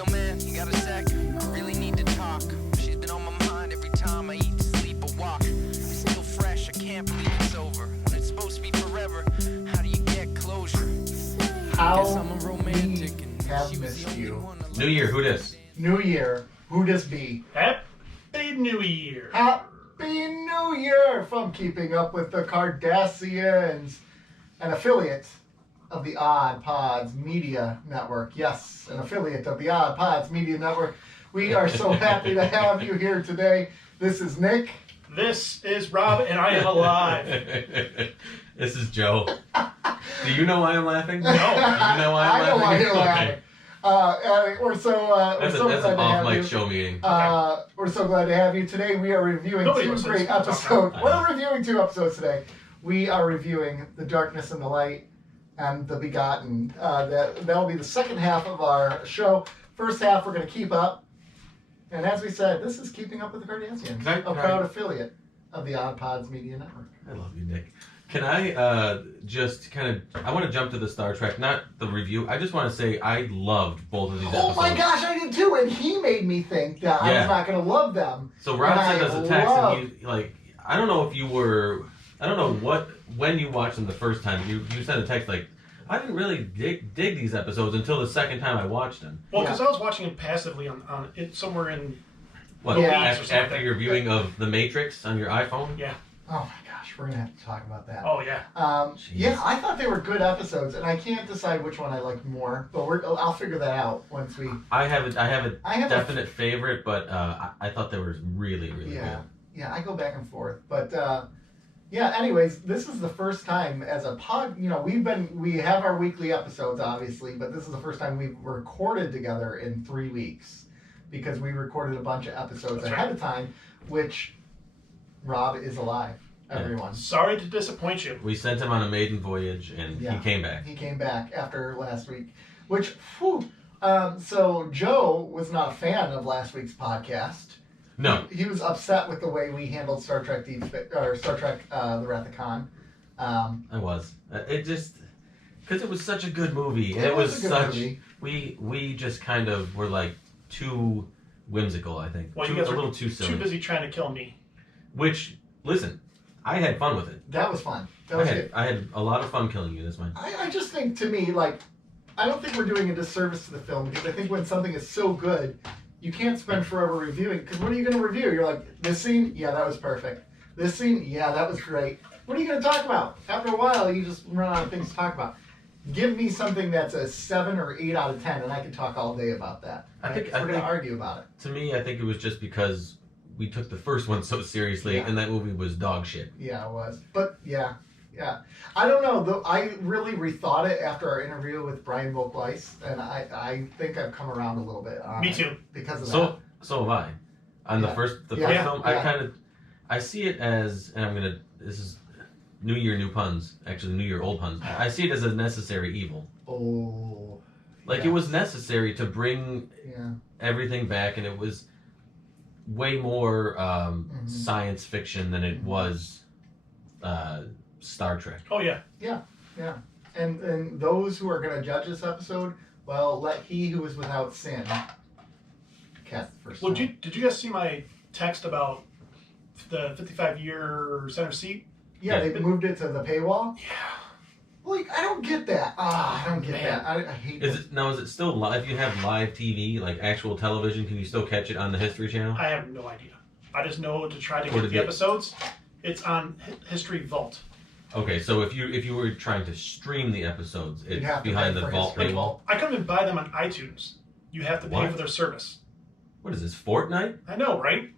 Yo man, you got a sec? I really need to talk. She's been on my mind every time I eat, sleep, or walk. I'm still fresh, I can't believe it's over. When it's supposed to be forever, how do you get closure? How Guess I'm a romantic we and have she was missed the only you. one I New Year, who dis? New Year, who does be? Happy New Year. Happy New Year from Keeping Up with the Cardassians, an affiliate of the Odd Pods Media Network. Yes, an affiliate of the Odd Pods Media Network. We are so happy to have you here today. This is Nick. This is Rob, and I am alive. This is Joe. Do you know why I'm laughing? No. Do you know why I'm I know laughing? why you're Okay. laughing. We're so That's glad an to have off-mic you. show meeting. We're so glad to have you today. We are reviewing Nobody two listens. great episodes. We're reviewing two episodes today. We are reviewing The Darkness and the Light and The Begotten. That'll be the second half of our show. First half, we're going to keep up. And as we said, this is Keeping Up with the Cardassians, a proud affiliate of the Odd Pods Media Network. I love you, Nick. Can I just kind of... I want to jump to the Star Trek, not the review. I just want to say I loved both of these episodes. Oh my gosh, I did too, and he made me think that I was not going to love them. So Rob And sent I us a text, loved- and he, like, I don't know if you were... I don't know when you watched them the first time. You sent a text like, I didn't really dig these episodes until the second time I watched them. Well, because I was watching it passively on it somewhere in. What, Yeah. after your viewing of The Matrix on your iPhone? Yeah. Oh my gosh, we're going to have to talk about that. Oh yeah. Yeah, I thought they were good episodes, and I can't decide which one I liked more, but I'll figure that out once we... I have a I have definite favorite, but I thought they were really, really good. Yeah, I go back and forth, but yeah. Anyways, this is the first time as a pod. You know, we have our weekly episodes, obviously, but this is the first time we've recorded together in 3 weeks because we recorded a bunch of episodes That's ahead right. of time, which Rob is alive. Everyone. Sorry to disappoint you. We sent him on a maiden voyage, and Yeah. he came back. He came back after last week, which, whew. So Joe was not a fan of last week's podcast. No. He was upset with the way we handled Star Trek Star Trek The Wrath of Khan. I was. It just... Because it was such a good movie. It was a good such... movie. We just kind of were like too whimsical, I think. Well, a you guys little were too silly. too busy trying to kill me. Which, listen, I had fun with it. That was fun. That was good. I had a lot of fun killing you this month. I just think, to me, like, I don't think we're doing a disservice to the film because I think when something is so good, you can't spend forever reviewing. Because what are you going to review? You're like, this scene? Yeah, that was perfect. This scene? Yeah, that was great. What are you going to talk about? After a while, you just run out of things to talk about. Give me something that's a 7 or 8 out of 10, and I could talk all day about that. I think we're going to argue about it. To me, I think it was just because we took the first one so seriously, Yeah. and that movie was dog shit. Yeah, it was. But yeah. I don't know, though. I really rethought it after our interview with Brian Volk-Weiss, and I think I've come around a little bit on Me it too. because of that. So have I. On Yeah. the first Yeah. film, I see it as, and this is New Year, new puns. Actually, New Year, old puns. I see it as a necessary evil. Oh. Like, yes. it was necessary to bring Yeah. everything back, and it was way more science fiction than it was Star Trek. Oh yeah. Yeah. And those who are going to judge this episode, well, let he who is without sin cast the first Well, stone. did you guys see my text about the 55-year center seat? Yeah, they moved it to the paywall. Yeah. Like, I don't get that. I don't get Man. that. I hate Is it still live? If you have live TV, like actual television, can you still catch it on the History Channel? I have no idea. I just know to try to Or get did the they- episodes. It's on History Vault. Okay, so if you were trying to stream the episodes, You'd it's have to behind pay the for vault History paywall. Vault. I couldn't even buy them on iTunes. You have to pay What? for their service. What is this, Fortnite? I know, right?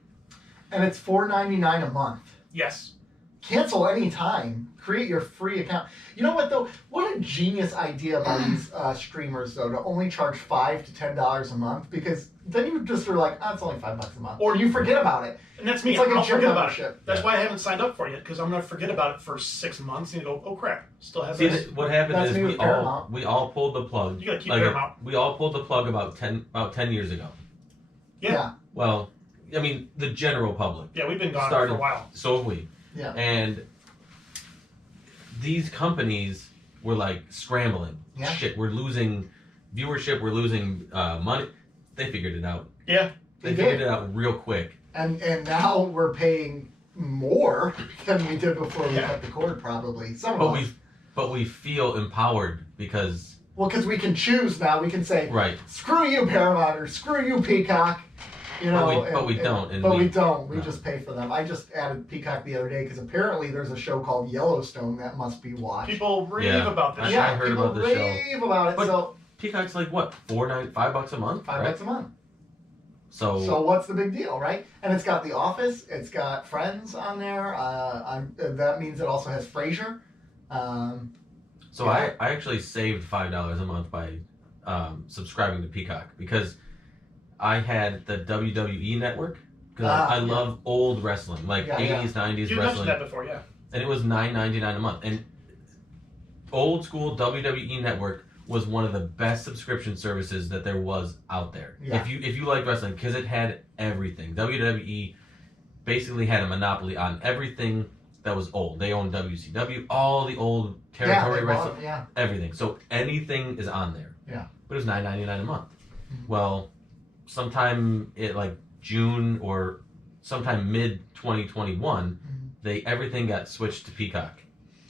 And it's $4.99 a month. Yes. Cancel any time. Create your free account. You know what though? What a genius idea by these streamers though to only charge $5 to $10 a month, because then you just are like, oh, it's only $5 a month, or you forget about it. And that's me. It's like a I'll gym forget about membership. it. That's Yeah. why I haven't signed up for it yet, because I'm going to forget about it for 6 months and go, oh crap, still has See, this. what happened That's is me with Paramount. we all pulled the plug. You gotta keep Paramount. We all pulled the plug about 10 years ago. Yeah. Well, I mean, the general public. Yeah, we've been gone Started- for a while. So have we. Yeah. And these companies were like scrambling. Yeah. Shit, we're losing viewership. We're losing money. they figured it out. Yeah. They figured it out real quick. And now we're paying more than we did before we cut the cord, probably. But we feel empowered because... Well, because we can choose now. We can say, right. Screw you, Paramount, or screw you, Peacock. You know, but we don't. We just pay for them. I just added Peacock the other day because apparently there's a show called Yellowstone that must be watched. People rave about this. I heard about this show. Rave about it. But so Peacock's like what? $5 a month? $5 a month. So what's the big deal, right? And it's got The Office. It's got Friends on there. That means it also has Frasier. I actually saved $5 a month by subscribing to Peacock because I had the WWE network because I love old wrestling, like 80s, 90s wrestling. You mentioned that before, yeah. And it was $9.99 a month. And old school WWE network was one of the best subscription services that there was out there. Yeah. If you like wrestling, because it had everything. WWE basically had a monopoly on everything that was old. They owned WCW, all the old territory wrestling, everything. So anything is on there. Yeah. But it was $9.99 a month. Well, sometime like June or sometime mid 2021, everything got switched to Peacock.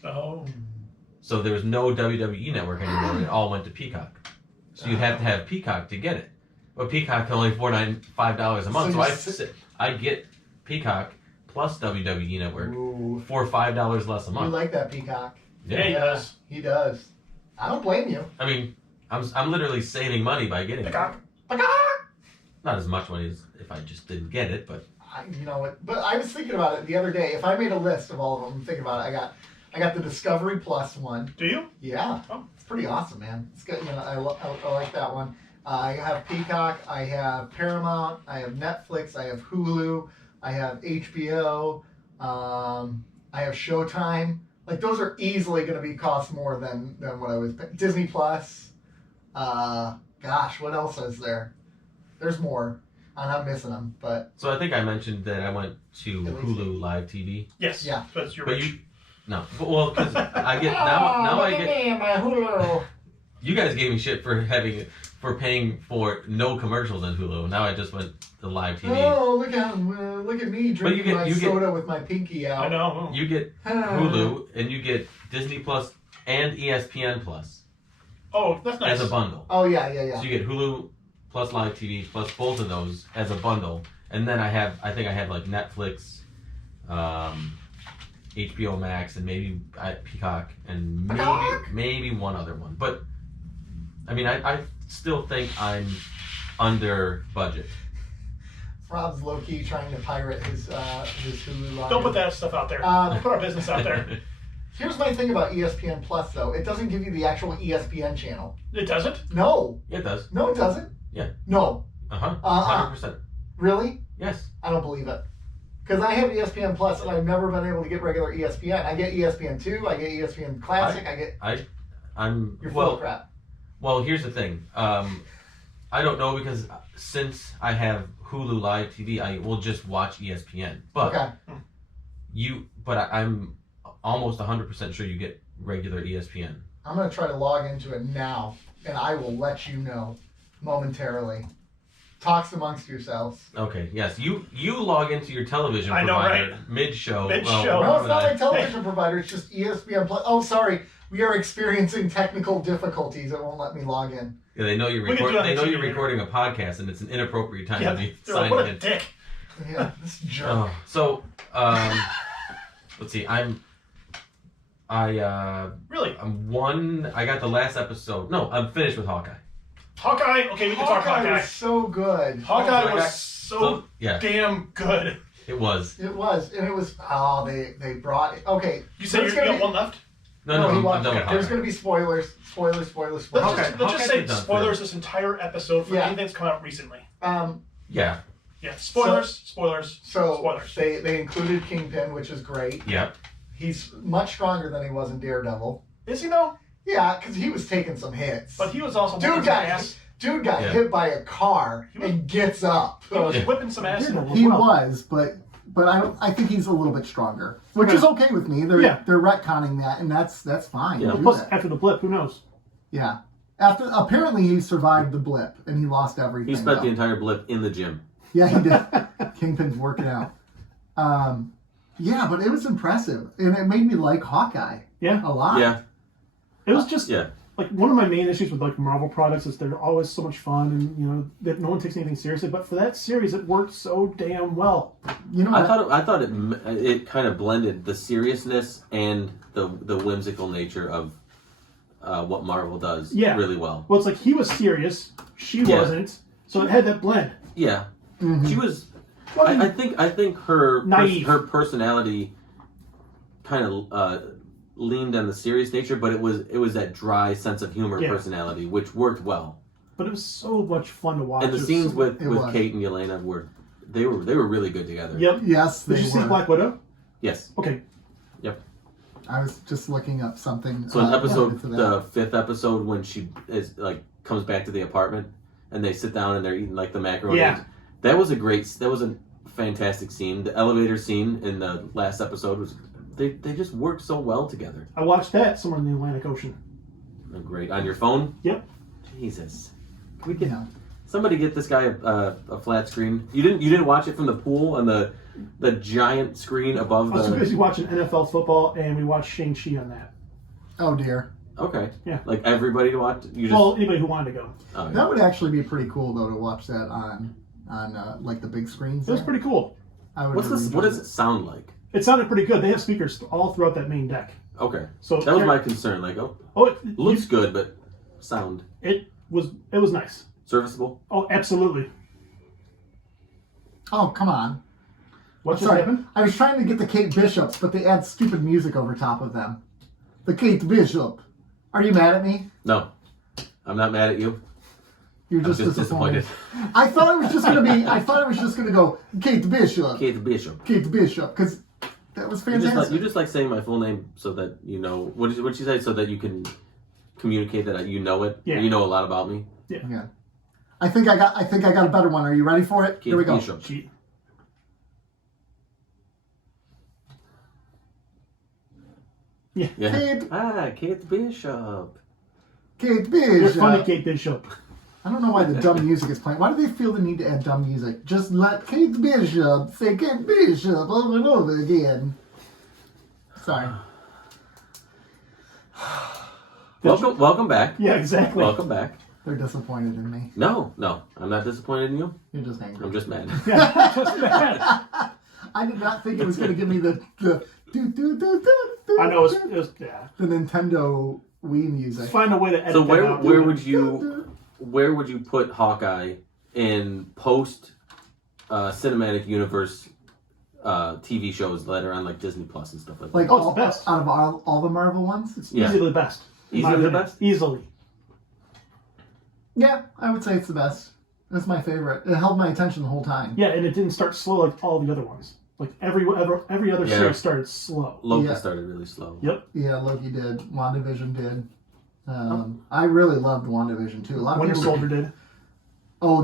Oh. So there was no WWE network anymore. It all went to Peacock. So you have to have Peacock to get it. But Peacock only $5 a month. So I get Peacock plus WWE network for $5 less a month. You like that Peacock? Yeah, he does. He does. I don't blame you. I mean, I'm literally saving money by getting Peacock. it. Not as much money as if I just didn't get it, but You know what? But I was thinking about it the other day. If I made a list of all of them, I'm thinking about it. I got the Discovery Plus one. Do you? Yeah. Oh. It's pretty awesome, man. It's good. You know, I like that one. I have Peacock. I have Paramount. I have Netflix. I have Hulu. I have HBO. I have Showtime. Like those are easily going to be cost more than what I was paying. Disney Plus. Gosh, what else is there? There's more. I'm not missing them, but. So I think I mentioned that I went to Hulu Live TV. Yes. Yeah. But you're But rich. no. Well, because I get now I get. My Hulu. You guys gave me shit for paying for no commercials on Hulu. Now I just went to Live TV. Oh, look at me drinking my soda with my pinky out. I know. You get Hulu and you get Disney Plus and ESPN Plus Oh, that's nice. as a bundle. Oh yeah. So you get Hulu plus Live TV plus both of those as a bundle, and then I think I have like Netflix, HBO Max, and maybe Peacock, and maybe one other one. But I mean, I still think I'm under budget. Rob's low key trying to pirate his Hulu line. Don't put that stuff out there. Put our business out there. Here's my thing about ESPN Plus, though. It doesn't give you the actual ESPN channel. It doesn't? No. Yeah, it does. No, it doesn't. Yeah. No. 100%. Really? Yes. I don't believe it. Because I have ESPN Plus, and I've never been able to get regular ESPN. I get ESPN 2, I get ESPN Classic, I'm You're full of crap. Well, here's the thing. I don't know because since I have Hulu Live TV, I will just watch ESPN. But I'm almost 100% sure you get regular ESPN. I'm going to try to log into it now, and I will let you know momentarily. Talks amongst yourselves. Okay, yes. You log into your television provider right? mid-show. Mid-show. No, it's not my television provider. It's just ESPN Plus. Oh, sorry. We are experiencing technical difficulties. It won't let me log in. Yeah, they know you're recording a podcast, and it's an inappropriate time to be signing what a in. dick. Yeah, this jerk. Let's see. Really? I got the last episode. No, I'm finished with Hawkeye. Hawkeye? Okay, we can talk Hawkeye. Was so good. Hawkeye was so damn good. It was. It was. And it was, they brought it. Okay. You said you got one left? No, I'm done with There's going to be spoilers. Spoilers. Let's just say spoilers this entire episode for anything that's come out recently. Yeah. Yeah, spoilers. So they included Kingpin, which is great. Yep. He's much stronger than he was in Daredevil. Is he though? Yeah, because he was taking some hits. But he was also Dude got hit by a car and gets up. He was whipping some ass. He was, but I think he's a little bit stronger, which is okay with me. They're retconning that, and that's fine. Yeah, plus after the blip, who knows? Yeah, Apparently he survived the blip and he lost everything. He spent though. the entire blip in the gym. Yeah, he did. Kingpin's working out. Yeah, but it was impressive, and it made me like Hawkeye. Yeah. A lot. Yeah. It was just Yeah. like one of my main issues with like Marvel products is they're always so much fun, and you know that no one takes anything seriously. But for that series, it worked so damn well. You know, I thought it kind of blended the seriousness and the whimsical nature of what Marvel does really well. Well, it's like he was serious, she wasn't, so it had that blend. Yeah. Mhm. She was. Well, I think her Naive. her personality kind of leaned on the serious nature, but it was that dry sense of humor personality, which worked well. But it was so much fun to watch. And the scenes with was. Kate and Yelena were really good together. Yep. yes, they Did you see were. Black Widow? Yes. Okay. I was just looking up something. So in related to that. the 5th episode, when she is like comes back to the apartment and they sit down and they're eating like the macaroni. Yeah. That was a fantastic scene. The elevator scene in the last episode was they just worked so well together. I watched that somewhere in the Atlantic Ocean. Oh, great. On your phone? Yep. Jesus. Can we get Yeah. somebody get this guy a flat screen? You didn't watch it from the pool on the giant screen above I was too busy the. watching NFL football, and we watched Shang-Chi on that. Oh dear, Okay. Yeah. Like everybody to watch. You just. Well, anybody who wanted to go. Oh, yeah. that would actually be pretty cool though to watch that on like the big screens. It was there. pretty cool. I would What's really this? What enjoy does it sound like? It sounded pretty good. They have speakers all throughout that main deck. Okay. So That was my concern. Like, it looks good, but sound It was nice. serviceable. Oh, absolutely. Oh come on! What just Sorry, happened? I was trying to get the Kate Bishops, but they add stupid music over top of them. The Kate Bishop. Are you mad at me? No, I'm not mad at you. You're I'm just, just disappointed. disappointed. I thought it was just gonna be. I thought it was just gonna go Kate Bishop. Kate Bishop. Kate Bishop, because that was fantastic. You just like saying my full name so that you know what did she say, so that you can communicate that you know it. Yeah. You know a lot about me. Yeah. I think I got a better one. Are you ready for it? Kate Here we go. Bishop. Cheat. Yeah. Kate, Kate Bishop. Kate You're Bishop. funny, Kate Bishop. I don't know why the dumb music is playing. Why do they feel the need to add dumb music? Just let Kate Bishop say Kate Bishop over and over again. Sorry. Welcome back. Yeah, exactly. Welcome back. They're disappointed in me. No, I'm not disappointed in you. You're just angry. I'm just mad. Yeah, just mad. I did not think it was going to give me the I know it was yeah. the Nintendo Wii music. Find a way to edit So that out. where would you put Hawkeye in post cinematic universe TV shows that are on like Disney Plus and stuff like that? Like Oh, it's all, the best. out of all the Marvel ones? It's Yeah. easily the best. in my Easily the opinion. best? Easily. Yeah, I would say it's the best. It's my favorite. It held my attention the whole time. Yeah, and it didn't start slow like all the other ones. Like every other Yeah. series started slow. Loki Yeah. started really slow. Yep. Yeah, Loki did. WandaVision did. I really loved WandaVision too. A lot of Winter people Soldier did. Oh,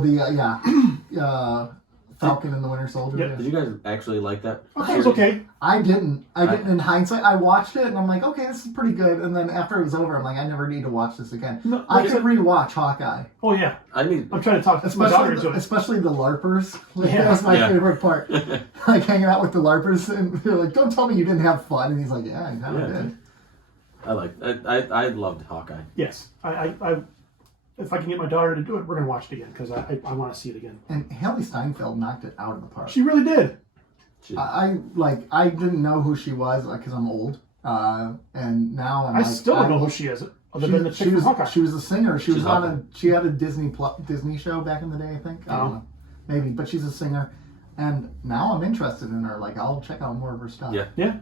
Falcon and the Winter Soldier. Yep. Yeah. Did you guys actually like that? I thought it was okay. I didn't. In hindsight, I watched it and I'm like, okay, this is pretty good. And then after it was over, I'm like, I never need to watch this again. No, I like I could rewatch Hawkeye, Oh yeah. I mean, I'm trying to talk my daughter into it. especially the LARPers. Like, Yeah. that's my Yeah. favorite part. Like hanging out with the LARPers and they're like, don't tell me you didn't have fun. And he's like, yeah, I kind of Yeah. did. I loved Hawkeye. Yes. I if I can get my daughter to do it, we're gonna watch it again because I want to see it again. And Haley Steinfeld knocked it out of the park. She really did. I didn't know who she was because I'm old, and now I'm I still don't know who she is, other than the chick from Hawkeye. She was a singer. She was She's on Hawkeye. she had a Disney show back in the day, I think. I don't Oh. know, maybe, but she's a singer, and now I'm interested in her. Like I'll check out more of her stuff. Yeah. Yeah.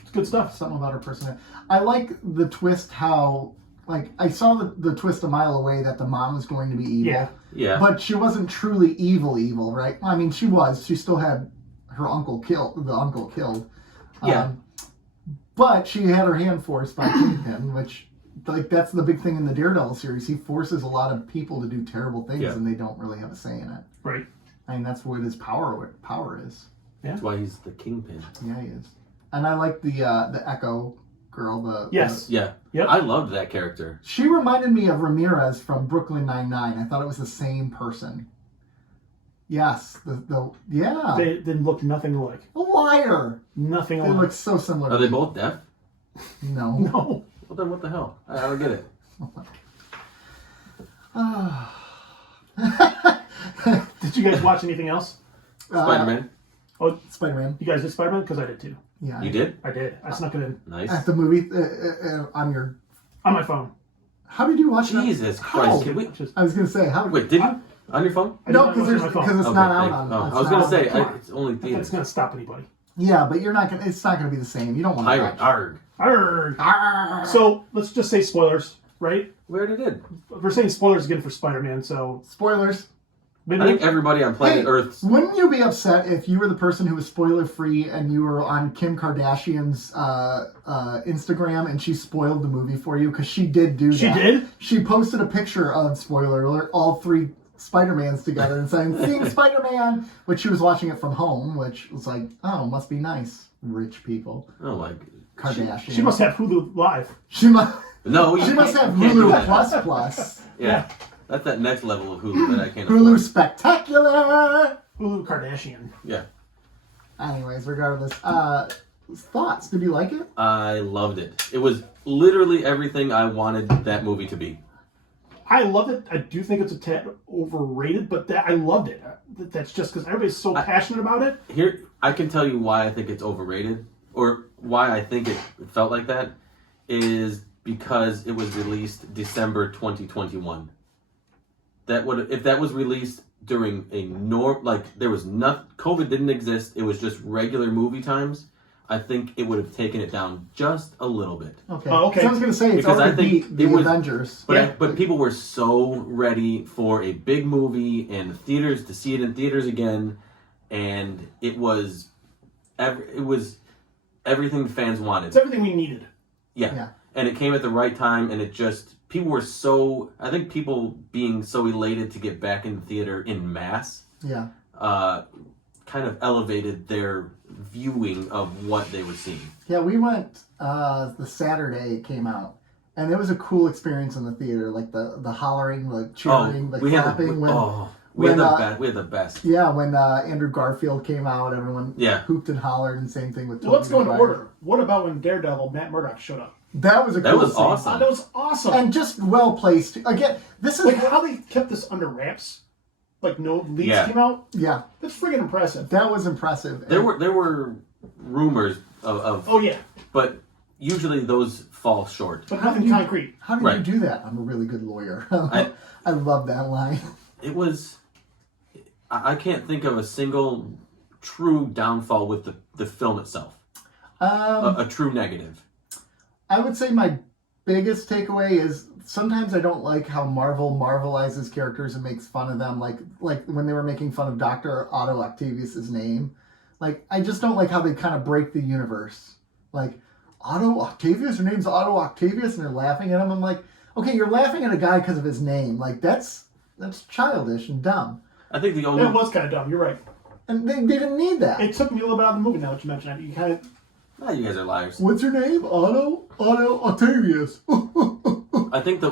It's good stuff. Something about her personality. I like the twist. How I saw the twist a mile away that the mom was going to be evil. Yeah. Yeah. But she wasn't truly evil, right? I mean, she was. She still had her uncle killed. The uncle killed. Yeah. But she had her hand forced by Kingpin, which, that's the big thing in the Daredevil series. He forces a lot of people to do terrible things, Yeah. and they don't really have a say in it. Right. I mean, that's what his power is. That's why he's the kingpin. Yeah, he is. And I like the Echo girl. Yes. Yeah. Yep. I loved that character. She reminded me of Ramirez from Brooklyn Nine-Nine. I thought it was the same person. Yes. Yeah. They look nothing alike. A liar. Nothing They alike. look so similar. Are they both deaf? No. No. Well, then what the hell? I don't get it. Did you guys watch anything else? Spider-Man. Oh, Spider-Man. you guys did Spider-Man? Because I did too. Yeah. You did? I did. I snuck it in Nice. At the movie on your. on my phone. How did you watch it? Jesus How? Christ. Can we... Just, I was gonna say how. Wait, did you? On your phone? I No, did not watch it on my phone. because it's Okay, not out thanks. on. Oh, it's I was not going to on say, the- it's only That's theaters. going to stop anybody. Yeah, but you're not gonna. It's not gonna be the same. You don't want to Pirate. watch. Arg. Arrgh. Arrgh. So let's just say spoilers, right? We already did. We're saying spoilers again for Spider-Man, so Spoilers. maybe I think everybody on planet Hey, Earth... wouldn't you be upset if you were the person who was spoiler free and you were on Kim Kardashian's Instagram and she spoiled the movie for you? Because she did do that. She did? She posted a picture of, spoiler alert, all three Spider-Mans together and saying, "Seeing Spider-Man," but she was watching it from home, which was like, oh, must be nice. Rich people. Oh, my... Kardashian. she must have Hulu Live. She must. No, She you must have can't do Hulu that. Plus. Yeah. That's that next level of Hulu that I can't Hulu afford. Spectacular. Hulu Kardashian. Yeah. Anyways, regardless, thoughts? Did you like it? I loved it. It was literally everything I wanted that movie to be. I love it. I do think it's a tad overrated, but I loved it. That's just because everybody's so passionate about it. Here, I can tell you why I think it's overrated, or why I think it felt like that, is because it was released December 2021. If that was released during a there was nothing, COVID didn't exist, it was just regular movie times, I think it would have taken it down just a little bit. Okay. Oh, okay. So I was going to say, it's Because I already think beat the it was- Avengers. But people were so ready for a big movie and theaters to see it in theaters again, and it was everything fans wanted. It's everything we needed. Yeah. And it came at the right time, and it just people were so. I think people being so elated to get back in the theater in mass, Yeah. kind of elevated their viewing of what they were seeing. Yeah, we went the Saturday it came out, and it was a cool experience in the theater, like the hollering, the cheering, the clapping. We had when, the best. Yeah, when Andrew Garfield came out, everyone Yeah. hooped and hollered, and same thing with. So let's go in Tobey order. What about when Daredevil, Matt Murdock, showed up? That was a That cool was scene. awesome. That was awesome. And just well placed. Again, this is like how they kept this under wraps. Like no leaks Yeah. came out. yeah, That's friggin' impressive. that was impressive. There were rumors of Oh yeah, but usually those fall short. but nothing concrete. How did Right. you do that? I'm a really good lawyer. I love that line. It was. I can't think of a single true downfall with the film itself. A true negative. I would say my biggest takeaway is sometimes I don't like how Marvel marvelizes characters and makes fun of them, like when they were making fun of Dr. Otto Octavius's name. Like, I just don't like how they kind of break the universe. Like, Otto Octavius? Your name's Otto Octavius? And they're laughing at him. I'm like, okay, you're laughing at a guy because of his name. Like, that's childish and dumb. I think the only That was kind of dumb. You're right. And they didn't need that. It took me a little bit out of the movie now that you mention it. You kind of you guys are liars. What's your name? Otto Octavius. I think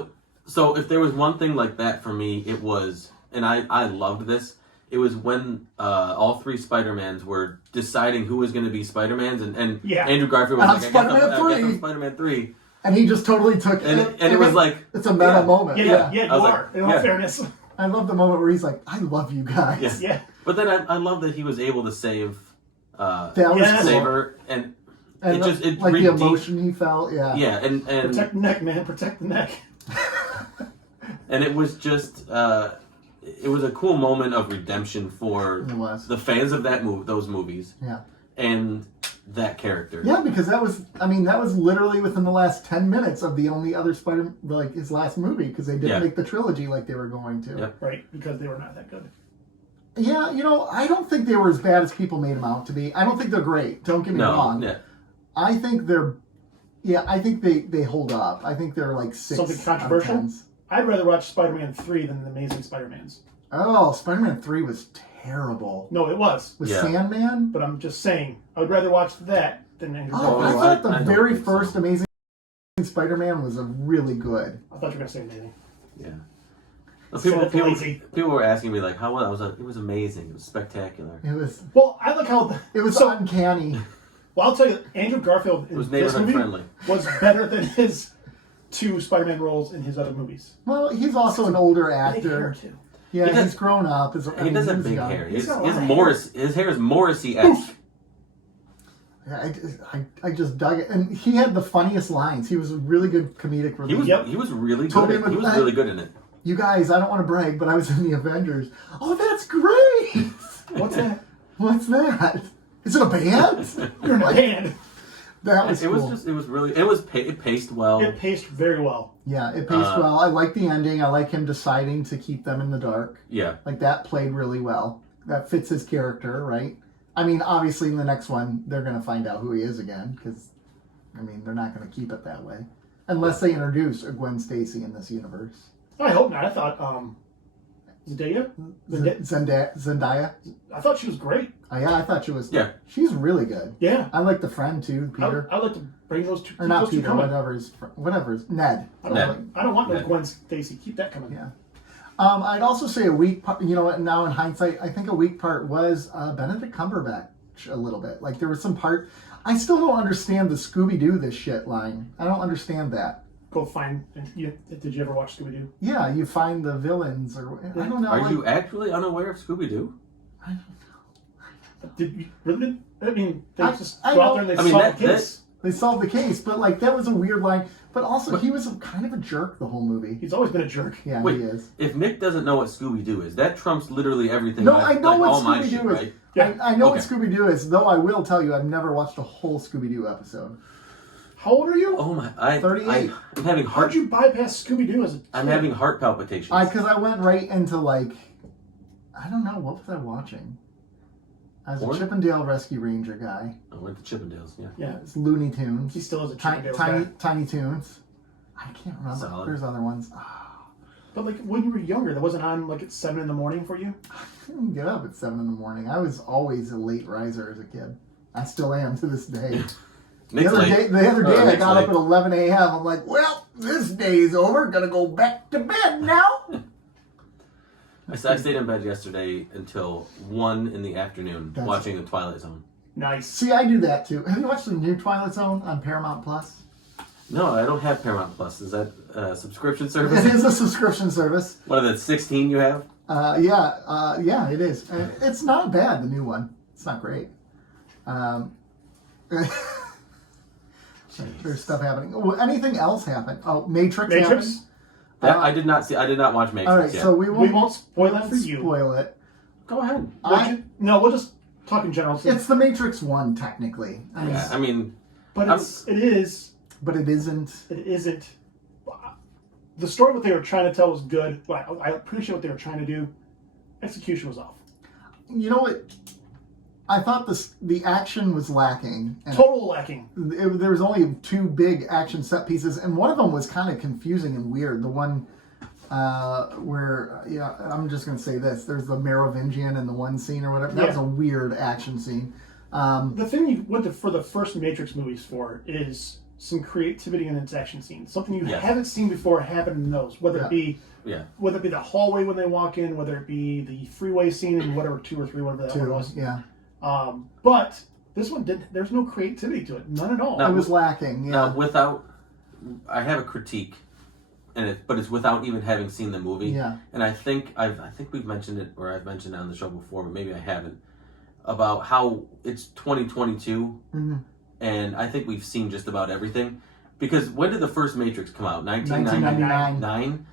so if there was one thing like that for me, it was, and I loved this. It was when all three Spider-Mans were deciding who was going to be Spider-Mans, and Yeah. Andrew Garfield was I'm like, Spider-Man I guess 3. I'm Spider-Man 3. And he just totally took And it was like... it's a meta yeah. moment. yeah, I you was like, are. In all yeah. fairness, I love the moment where he's like, I love you guys. Yeah. yeah. But then I love that he was able to save That was Yeah. cool. save her, and And it just... It like the redeemed- emotion he felt, yeah. Yeah, and Protect the neck, man. Protect the neck. and it was just... it was a cool moment of redemption for It was. the fans of those movies Yeah. and that character. Yeah, because that was literally within the last 10 minutes of the only other Spider, like his last movie, because they didn't Yeah. make the trilogy like they were going to. Yep. Right, because they were not that good. Yeah, I don't think they were as bad as people made them out to be. I don't think they're great. Don't get me wrong. Yeah. I think they hold up. I think they're like 6 Something out of controversial? 10s. I'd rather watch Spider-Man 3 than The Amazing Spider-Mans. Oh, Spider-Man 3 was terrible. No, it was. With Yeah. Sandman? But I'm just saying, I would rather watch that than Andrew Oh, Garfield. I No, thought I the don't very think so. first Amazing Spider-Man was a really good. I thought you were going to say amazing. Yeah. People were asking me like, how was it? It was amazing. It was spectacular. It was. Well, I like how It was uncanny. Well, I'll tell you, Andrew Garfield in It was this neighborhood movie friendly. was better than his 2 Spider-Man roles in his other movies. Well, he's also an older Big hair, actor. too. Yeah, he's grown up. He does have big hair. He's His got a lot of hair. His hair is Morrissey-esque. Yeah, I just dug it, and he had the funniest lines. He was a really good comedic He relief. was he was really good. He was really good in it. You guys, I don't want to brag, but I was in the Avengers. Oh, that's great! What's that? What's that? Is it a band? You're in a band. That was It cool. was really it paced well. It paced very well. Yeah, it paced well. I like the ending. I like him deciding to keep them in the dark. Yeah. Like, that played really well. That fits his character, right? I mean, obviously, in the next one, they're going to find out who he is again, because, I mean, they're not going to keep it that way. Unless they introduce a Gwen Stacy in this universe. I hope not. I thought Zendaya. Zendaya? I thought she was great. Yeah, I thought she was. Yeah. She's really good. Yeah. I like the friend, too, Peter. I'd like to bring those two. Or not those two Peter, coming. whatever is Ned. I don't want no Ned. Gwen Stacy. Keep that coming. Yeah. I'd also say a weak part, you know what, now in hindsight, I think a weak part was Benedict Cumberbatch a little bit. Like, there was some part, I still don't understand the Scooby-Doo this shit line. I don't understand that. Go find. Did you ever watch Scooby-Doo? Yeah, you find the villains, or, I don't know. Are you actually unaware of Scooby-Doo? I don't know. Did you really? I mean, they I just go out there and they I mean, solve the case. They solved the case, but, like, that was a weird line. But also, he was kind of a jerk the whole movie. He's always been a jerk. Yeah, Wait, he is. if Nick doesn't know what Scooby-Doo is, that trumps literally everything. No, I know what all my shit, Scooby-Doo is. right? Yeah. I know Okay. what Scooby-Doo is, though I will tell you, I've never watched a whole Scooby-Doo episode. How old are you? Oh my! 38. I'm having How'd heart. you bypass Scooby-Doo as a kid? I'm having heart palpitations. Because I went right into, like, I don't know, what was I watching? I was Porn? a Chippendale Rescue Ranger guy. I went to Chippendales. Yeah. Yeah. It's Looney Tunes. He still is a Tiny, Chippendales tiny, guy. Tiny Toons. I can't remember. Solid. There's other ones. But like when you were younger, that wasn't on like at 7 a.m. for you. I didn't get up at 7 a.m. I was always a late riser as a kid. I still am to this day. The Nick's other late. day, I Nick's got late. up at 11 a.m. I'm like, well, this day's over. Gonna go back to bed now. I stayed in bed yesterday until 1 in the afternoon That's- watching The Twilight Zone. Nice. See, I do that too. Have you watched the new Twilight Zone on Paramount Plus? No, I don't have Paramount Plus. Is that a subscription It service? is a subscription service. One of the 16 you have? Yeah, it is. It's not bad, the new one. It's not great. There's stuff happening. Well, anything else happen? Oh, Matrix happened. Matrix. That, I did not see. I did not watch Matrix All right, yet. so we won't spoil that for you. Spoil it. Go ahead. We'll just talk in general. It's the Matrix 1, technically. Yeah, I mean, But it is. But it isn't. It isn't. The story, what they were trying to tell was good. I appreciate what they were trying to do. Execution was off. You know what? I thought the action was lacking. And Total lacking. there was only 2 big action set pieces, and one of them was kind of confusing and weird. The one where, I'm just going to say this. There's the Merovingian in the one scene or whatever. That was a weird action scene. The thing you went for the first Matrix movies for is some creativity in its action scenes. Something you haven't seen before happen in those. Whether it be the hallway when they walk in, whether it be the freeway scene in whatever 2 or 3, whatever that one was. Yeah. But this one didn't. There's no creativity to it. None at all. No. It was lacking. Yeah. Now, I have a critique, but it's without even having seen the movie. Yeah. And I think we've mentioned it, or I've mentioned it on the show before, but maybe I haven't, about how it's 2022, Mm-hmm. and I think we've seen just about everything. Because when did the first Matrix come out? 1999.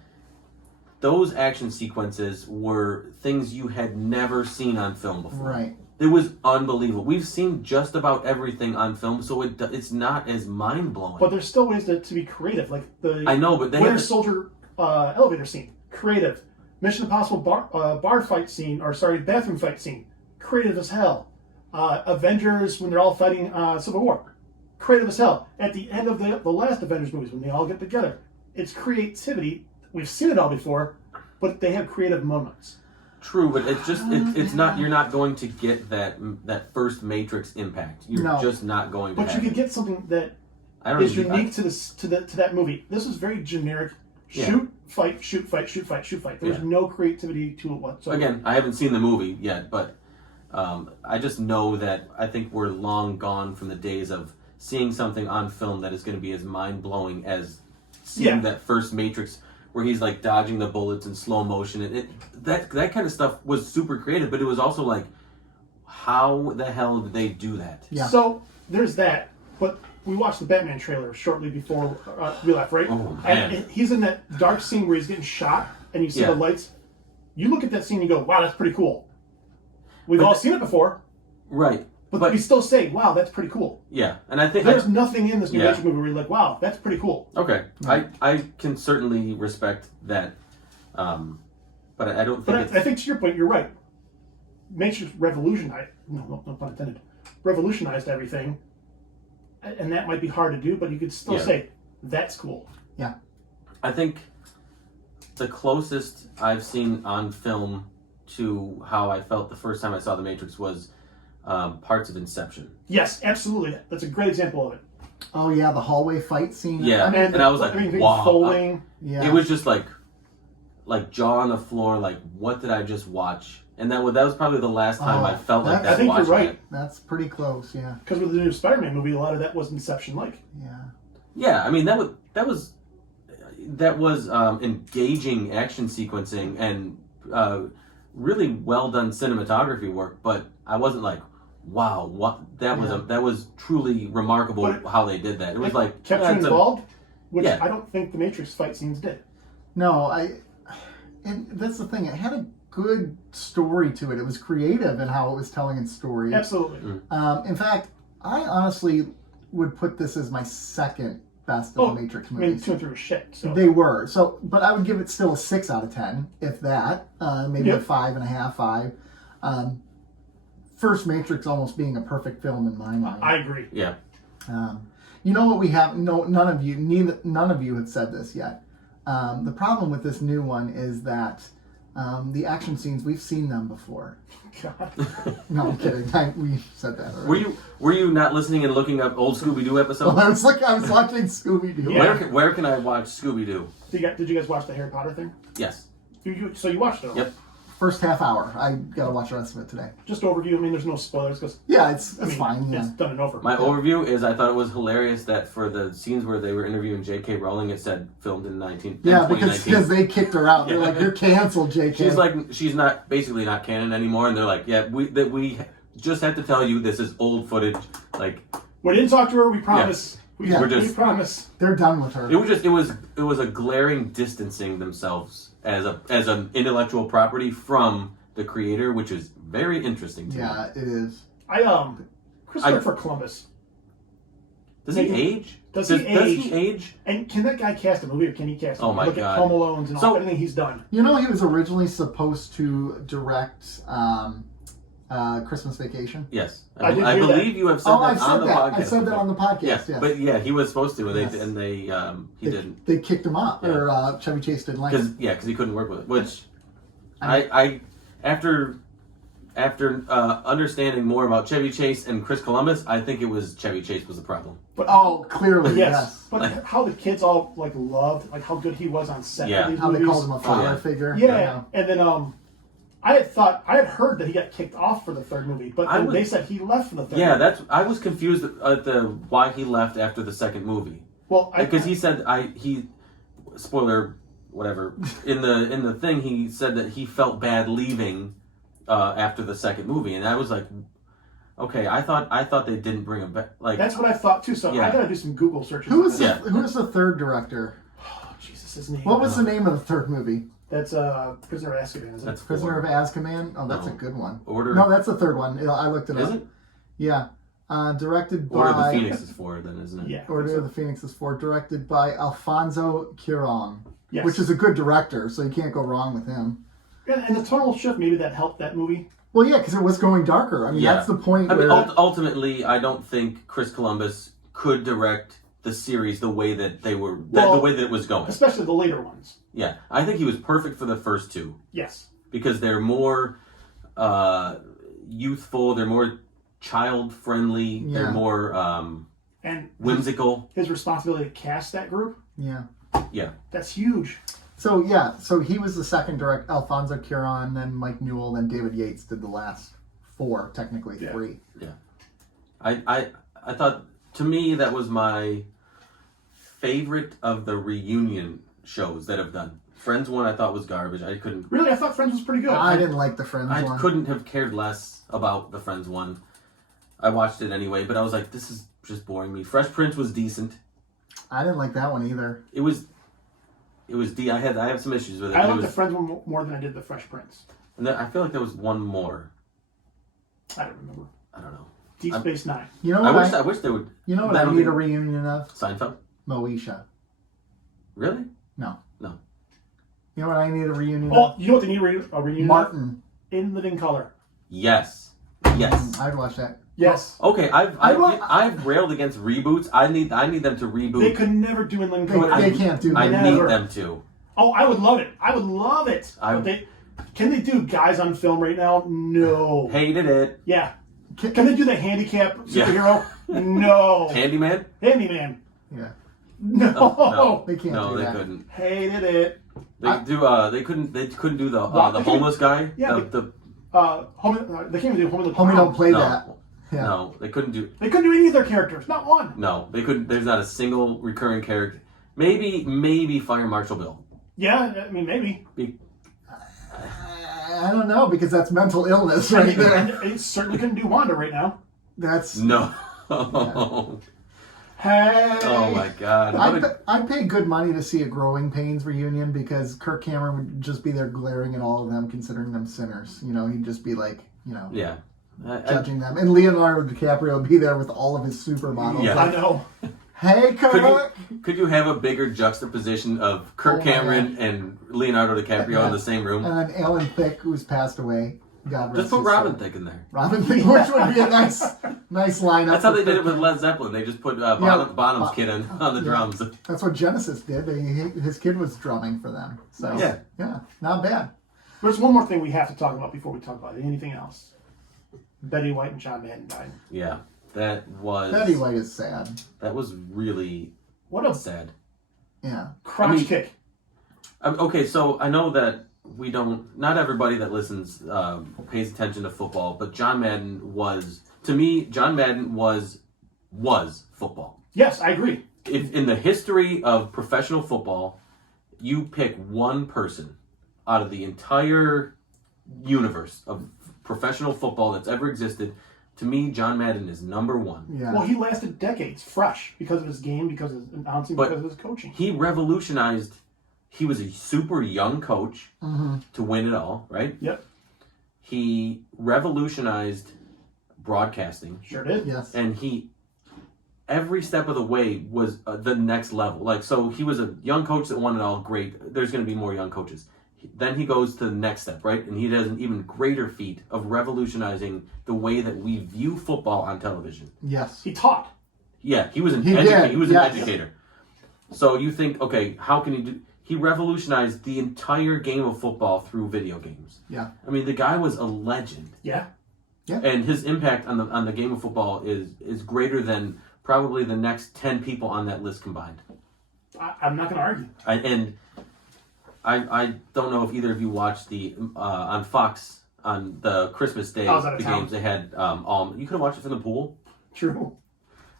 Those action sequences were things you had never seen on film before. Right. It was unbelievable. We've seen just about everything on film, so it's not as mind-blowing. But there's still ways to be creative, like the I know, but they Winter have Soldier elevator scene, creative. Mission Impossible bar fight scene, bathroom fight scene, creative as hell. Avengers when they're all fighting Civil War, creative as hell. At the end of the last Avengers movies, when they all get together, it's creativity. We've seen it all before, but they have creative moments. True, but it's not. You're not going to get that first Matrix impact. You're just not going to. But you could get something that is unique to that movie. This is very generic. Shoot, fight, shoot, fight, shoot, fight, shoot, fight. There's no creativity to it whatsoever. Again, I haven't seen the movie yet, but I just know that I think we're long gone from the days of seeing something on film that is going to be as mind-blowing as seeing that first Matrix where he's like dodging the bullets in slow motion. That kind of stuff was super creative, but it was also like, how the hell did they do that? Yeah. So there's that, but we watched the Batman trailer shortly before we left, right? Oh, man. And he's in that dark scene where he's getting shot, and you see the lights. You look at that scene and you go, wow, that's pretty cool. We've all seen it before. Right. But we still say, wow, that's pretty cool. Yeah, and I think... There's nothing in this new Matrix movie where you're like, wow, that's pretty cool. Okay. I can certainly respect that, but I don't think I think to your point, you're right. Matrix revolutionized... No pun intended. Revolutionized everything. And that might be hard to do, but you could still say, that's cool. Yeah. I think the closest I've seen on film to how I felt the first time I saw The Matrix was parts of Inception. Yes, absolutely. That's a great example of it. Oh, yeah, the hallway fight scene. Yeah, and I was like, wow. Folding. Yeah. It was just like jaw on the floor, like, what did I just watch? And that was probably the last time I felt like that. I think you're right. It. That's pretty close, yeah. Because with the new Spiderman movie, a lot of that was Inception-like. Yeah. Yeah, I mean that was engaging action sequencing and really well done cinematography work. But I wasn't like, wow, what that was truly remarkable how they did that. It was like kept you involved, which I don't think the Matrix fight scenes did. No, and that's the thing. It had a good story to it. It was creative in how it was telling its story. Absolutely. In fact, I honestly would put this as my second best of the Matrix movies. I mean, 2 and 3 were shit. So. They were. So, but I would give it still a 6 out of 10, if that. Maybe a 5.5, 5. First Matrix almost being a perfect film in my mind. I agree. Yeah. You know what we have? No, none of you have said this yet. The problem with this new one is that the action scenes, we've seen them before. God. No, I'm kidding. We said that already. Were you not listening and looking up old Scooby-Doo episodes? Well, I was watching Scooby-Doo. Yeah. Where can I watch Scooby-Doo? Did you guys watch the Harry Potter thing? Yes. So you watched it? Yep. First half hour. I gotta watch the rest of it today. Just overview. I mean, there's no spoilers because it's fine. Yeah. It's done and over. My overview is I thought it was hilarious that for the scenes where they were interviewing J.K. Rowling, it said filmed in 2019. Yeah, because they kicked her out. They're like, you're canceled, J.K. She's like, she's not basically not canon anymore, and they're like, yeah, we just have to tell you this is old footage. Like, we didn't talk to her. We promise. We promise. They're done with her. It was a glaring distancing themselves as an intellectual property from the creator, which is very interesting to me. Yeah, it is. Christopher Columbus. Does he age? Does he age? And can that guy cast a movie, or can he cast? Oh my God! Look at Home Alone's and everything he's done. You know, he was originally supposed to direct Christmas Vacation. Yes, I believe you have said that on the podcast. I said that on the podcast. Yes. But yeah, he was supposed to, and they didn't. They kicked him out, or Chevy Chase didn't like it. Because he couldn't work with it. Which I after understanding more about Chevy Chase and Chris Columbus, I think it was Chevy Chase was the problem. But clearly, yes. But how the kids all loved how good he was on set. Yeah. For these how movies. they called him a father figure. Yeah, and then I had heard that he got kicked off for the third movie, but then they said he left for the third. Yeah, movie. I was confused at why he left after the second movie. Well, because he said spoiler whatever in the thing he said that he felt bad leaving after the second movie, and I was like, okay, I thought they didn't bring him back. Like that's what I thought too. So I gotta do some Google searches. Who was the third director? Oh, Jesus, his name. What was the name of the third movie? That's Prisoner of Azkaban, isn't it? That's Prisoner of Azkaban? Oh, that's a good one. Order. No, that's the third one. I looked it up. Is it? Yeah. Directed by... Order of the Phoenix is 4, then, isn't it? Yeah. Order of the Phoenix is 4. Directed by Alfonso Cuarón. Yes. Which is a good director, so you can't go wrong with him. Yeah, and the tonal shift, maybe that helped that movie. Well, yeah, because it was going darker. I mean, that's the point where... ultimately, I don't think Chris Columbus could direct the series the way that they were... the way that it was going. Especially the later ones. Yeah. I think he was perfect for the first two. Yes. Because they're more youthful, they're more child-friendly, they're more And whimsical. his responsibility to cast that group. Yeah. Yeah. That's huge. So he was the second direct. Alfonso Cuarón, then Mike Newell, then David Yates did the last 4, technically 3. Yeah. I thought, to me, that was my favorite of the reunion shows that have done. Friends one I thought was garbage. I couldn't. Really, I thought Friends was pretty good. I didn't like the Friends I one. couldn't have cared less about the Friends one. I watched it anyway, but I was like, this is just boring me. Fresh Prince was decent. I didn't like that one either. I have some issues with it. I liked the Friends one more than I did the Fresh Prince. And then I feel like there was one more. I don't remember. I don't know. Deep Space Nine. You know what? I wish they would. You know what I I don't need think- a reunion of? Seinfeld? Moesha. Really? No. No. You know what I need a reunion Oh, of? you know what they need a reunion of? Martin. In Living Color. Yes. Yes. I'd watch that. Yes. Okay, I want- I've railed against reboots. I need them to reboot. They could never do In Living They, Color. they can't do I that. need Never. them to. Oh, I would love it. I would love it. But can they do Guys on Film right now? No. Hated it. Yeah. Can they do the handicap Yeah. superhero? No. Handyman? Handyman. Yeah. No. No. They can't No, do they that. couldn't. Hated it. They couldn't do the homeless guy. Yeah, they can't even do Home of the Homie, don't play No. that. Yeah. No, they couldn't do. They couldn't do any of their characters. Not one. No, they couldn't. There's not a single recurring character. Maybe Fire Marshal Bill. Yeah, I mean, maybe. I don't know, because that's mental illness right there. And it certainly couldn't do Wanda right now. That's... No. Hey. Oh my God. I'd pay good money to see a Growing Pains reunion, because Kirk Cameron would just be there glaring at all of them, considering them sinners. You know, he'd just be like, Yeah. judging them. And Leonardo DiCaprio would be there with all of his supermodels. Yeah. I know. Hey, Kirk! Could you have a bigger juxtaposition of Kirk Cameron and Leonardo DiCaprio in the same room? And then Alan Thicke, who's passed away. God rest Just put his Robin soul. Thicke in there. Robin Thicke, which would be a nice lineup. That's how for they did it Kirk with Cameron. Led Zeppelin. They just put Yeah. Bonham's kid on the drums. That's what Genesis did. His kid was drumming for them. So yeah, not bad. There's one more thing we have to talk about before we talk about anything else. Betty White and John Madden died. Yeah, that was... Betty White is sad. That was really What a sad. Yeah. crotch kick. Okay, so I know that not everybody that listens pays attention to football, but John Madden was football. Yes, I agree. If in the history of professional football, you pick one person out of the entire universe of professional football that's ever existed, to me, John Madden is number one. Yeah. Well, he lasted decades fresh because of his game, because of his announcing, But because of his coaching. He revolutionized. He was a super young coach to win it all, right? Yep. He revolutionized broadcasting. Sure did. Yes. And every step of the way was the next level. Like, so he was a young coach that won it all. Great. There's going to be more young coaches. Then he goes to the next step, right? And he does an even greater feat of revolutionizing the way that we view football on television. Yes. He taught. Yeah, he was an He educator. did, He was yes. an educator. So you think, okay, how can he do? He revolutionized the entire game of football through video games. Yeah. I mean, the guy was a legend. Yeah. And his impact on the game of football is greater than probably the next 10 people on that list combined. I'm not going to argue. I don't know if either of you watched the on Fox on the Christmas Day I was out of the town. games. They had you could have watched it from the pool, True.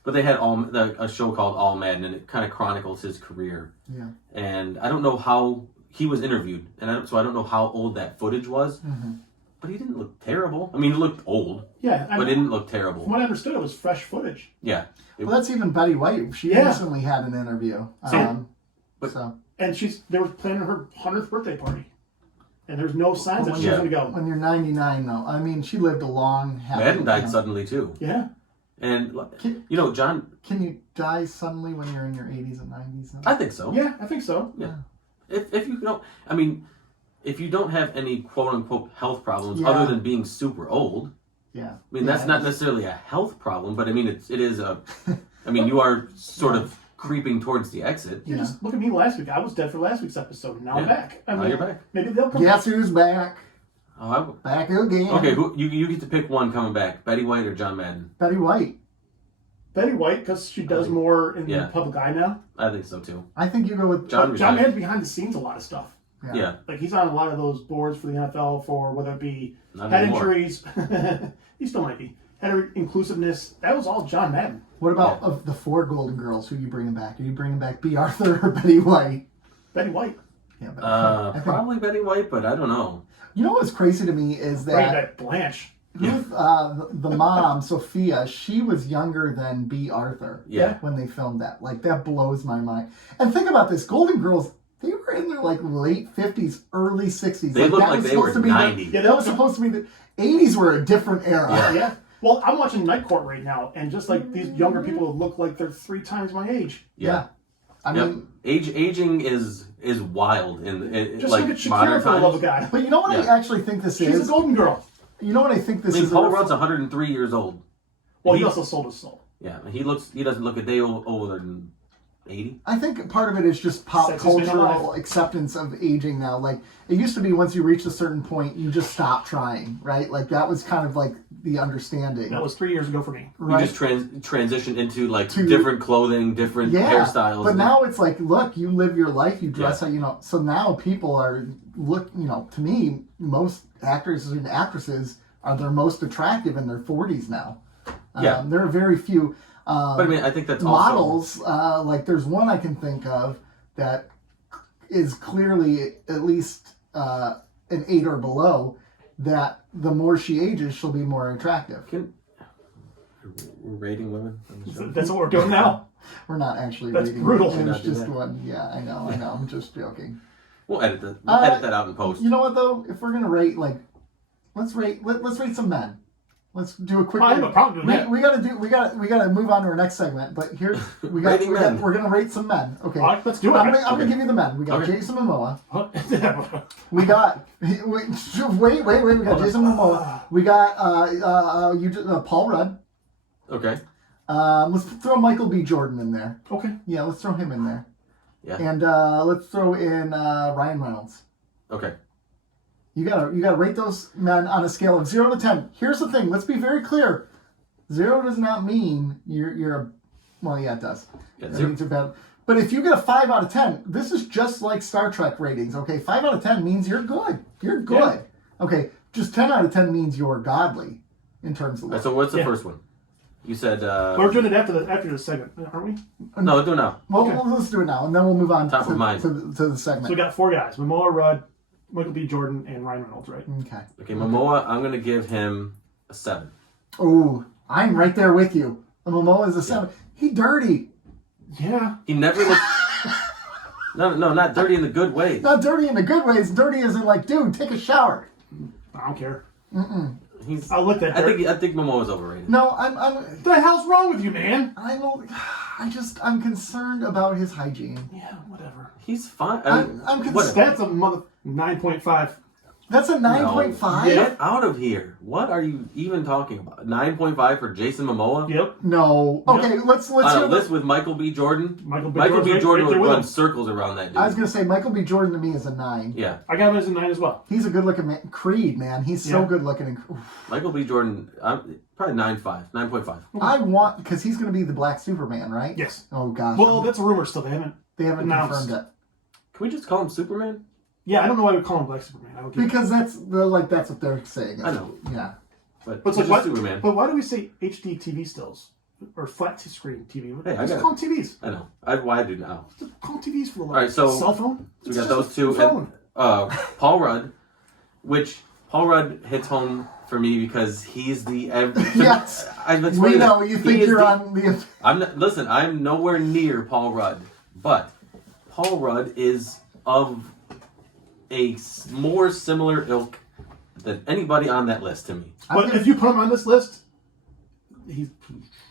but they had a show called All Madden, and it kind of chronicles his career. Yeah. And I don't know how he was interviewed, so I don't know how old that footage was. But he didn't look terrible. I mean, he looked old, Yeah. but he didn't look terrible. From what I understood, it was fresh footage. Yeah. Well, that's even Betty White. She Yeah. recently had an interview. But- So And they were planning her 100th birthday party. And there's no signs that when she was going to go. when you're 99, though, I mean, she lived a long, happy Madden died life. suddenly too. Yeah. And John, Can you die suddenly when you're in your 80s and 90s? I think so. Yeah, I think so. Yeah. If you don't, I mean, if you don't have any quote unquote health problems Yeah. other than being super old, Yeah. I mean, that's not necessarily a health problem, but I mean, it is a, I mean, you are sort of creeping towards the exit. You just look at me last week. I was dead for last week's episode, and now I'm Yeah. back. Now you're back. Maybe they'll come Guess who's back? Oh, Back again. okay, you get to pick one coming back, Betty White or John Madden? Betty White. Betty White, because she does more in the public eye now. I think so too. I think you go with John Madden's behind the scenes a lot of stuff. Yeah. Like he's on a lot of those boards for the NFL for whether it be Not head anymore. injuries. He still might be. Head inclusiveness. That was all John Madden. What about of the 4 Golden Girls? Who are you bringing back? Are you bringing back B. Arthur or Betty White? Betty White. Yeah, but I think, Probably Betty White, but I don't know. you know what's crazy to me is Bring that back Blanche. Ruth, the mom, Sophia, she was younger than B. Arthur Yeah. when they filmed that. Like, that blows my mind. And think about this. Golden Girls, they were in their, like, late 50s, early 60s. They looked that like was they were supposed to be 90. Yeah, that was supposed to be the 80s were a different era. Yeah. Well, I'm watching Night Court right now, and just like these younger people look like they're 3 times my age. Yeah. I mean, aging is wild in Just like look at modern Shakira for the love of times. God. but you know what I actually think this She's is? a golden girl. You know what I think this I mean, is? Paul Rudd's 103 years old. Well, he also sold his soul. Yeah, he doesn't look a day older than 80. I think part of it is just pop Sex has been cultural alive. acceptance of aging now. Like, it used to be once you reach a certain point, you just stop trying, right? Like, that was kind of like the understanding. That was 3 years ago for me. You just transition into like different clothing, different hairstyles. But now it's like, look, you live your life, you dress Yeah. how you know. So now people are to me, most actors and actresses are their most attractive in their 40s now. Yeah. There are very few. But I mean, I think that's models. Like, there's one I can think of that is clearly at least an 8 or below. That the more she ages, she'll be more attractive. We're rating women on the show. That's what we're doing now. We're not actually That's reading. brutal. It was Not do just that. one. Yeah, I know. I'm just joking. We'll edit that. We'll edit that out in post. You know what though? If we're gonna rate, like, let's rate some men. Let's do a quick. I have a problem with that. We gotta move on to our next segment. But here we're gonna rate some men. Okay. All right, let's do it. I'm gonna give you the men. We got Okay. Jason Momoa. Huh? We got wait. We got Jason Momoa. We got Paul Rudd. Okay. Let's throw Michael B. Jordan in there. Okay. Yeah, let's throw him in there. Yeah. And let's throw in Ryan Reynolds. Okay. You gotta rate those men on a scale of 0 to 10. Here's the thing. Let's be very clear. 0 does not mean you're a. Well, yeah, it does. Yeah, That zero. means you're bad. But if you get a 5 out of 10, this is just like Star Trek ratings. Okay, 5 out of 10 means you're good. You're good. Yeah. Okay, just 10 out of 10 means you're godly in terms of. All right, so what's the first one? You said. We're doing it after the segment, aren't we? No, do it now. Well, Okay. let's do it now, and then we'll move on Top of mind. to the segment. So we got 4 guys: Momoa, Rudd, Michael B. Jordan, and Ryan Reynolds, right? Okay. Okay, Momoa, I'm gonna give him a 7. Oh, I'm right there with you. Momoa is a 7. He dirty. Yeah. He never looked. No, not dirty in the good way. Not dirty in the good ways. Dirty as in like, dude, take a shower. I don't care. He's. I'll look that. I think Momoa's overrated. No, What the hell's wrong with you, man? I'm concerned about his hygiene. Yeah, whatever. He's fine. I'm concerned. whatever. That's a 9.5. That's a 9.5? Get out of here. What are you even talking about? 9.5 for Jason Momoa? Yep. No. Okay, let's On a hear list with Michael B. Jordan? Michael B. Michael B. Jordan's Jordan right there would with run him. circles around that dude. I was going to say, Michael B. Jordan to me is a 9. Yeah. I got him as a 9 as well. He's a good looking man. Creed, man. He's so Yeah. good looking. Michael B. Jordan, probably 9.5. I want, because he's going to be the Black Superman, right? Yes. Oh, gosh. Well, that's a rumor still. They haven't confirmed announced. it. Can we just call him Superman? Yeah, I don't know why we call him Black Superman. I don't get it. Because that's what they're saying. I know. Yeah. But But it's he's like, just what, Superman. but why do we say HD TV stills? Or flat screen TV? Hey, I Just got call them TVs. I know. Why I do now. Just call them TVs for the All right, so cell phone? we It's got just those a two. phone. And, Paul Rudd, which Paul Rudd hits home for me because he's the. Yes. I've We explained know this. you He think is you're the- on the. I'm not, listen. I'm nowhere near Paul Rudd, but Paul Rudd is of a more similar ilk than anybody on that list to me. But if you put him on this list, he's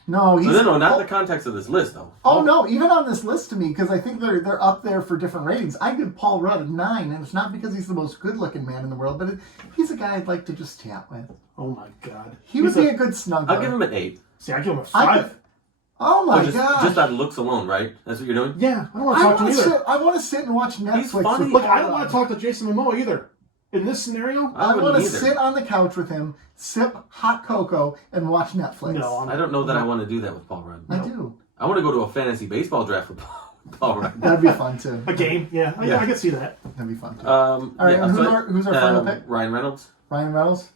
No, he's. No, not in the context of this list though. Oh no! Even on this list to me, because I think they're up there for different ratings. I give Paul Rudd a 9, and it's not because he's the most good-looking man in the world, but he's a guy I'd like to just chat with. oh my god. He would be a good snuggle. I'll give him an 8. See, I give him a I 5. Oh my just, god! just out of looks alone, right? That's what you're doing. Yeah, I don't want to talk to him either. I want to sit and watch Netflix. funny. with Look, Paul I don't Rudd. want to talk to Jason Momoa either. In this scenario, I want wouldn't to either. sit on the couch with him, sip hot cocoa, and watch Netflix. no, I don't know that I want to do that with Paul Rudd. I do. I want to go to a fantasy baseball draft with Paul Rudd. That'd be fun too. a game. Yeah, Yeah. I can see that. That'd be fun too. All right, and who's our final pick? Ryan Reynolds. Ryan Reynolds.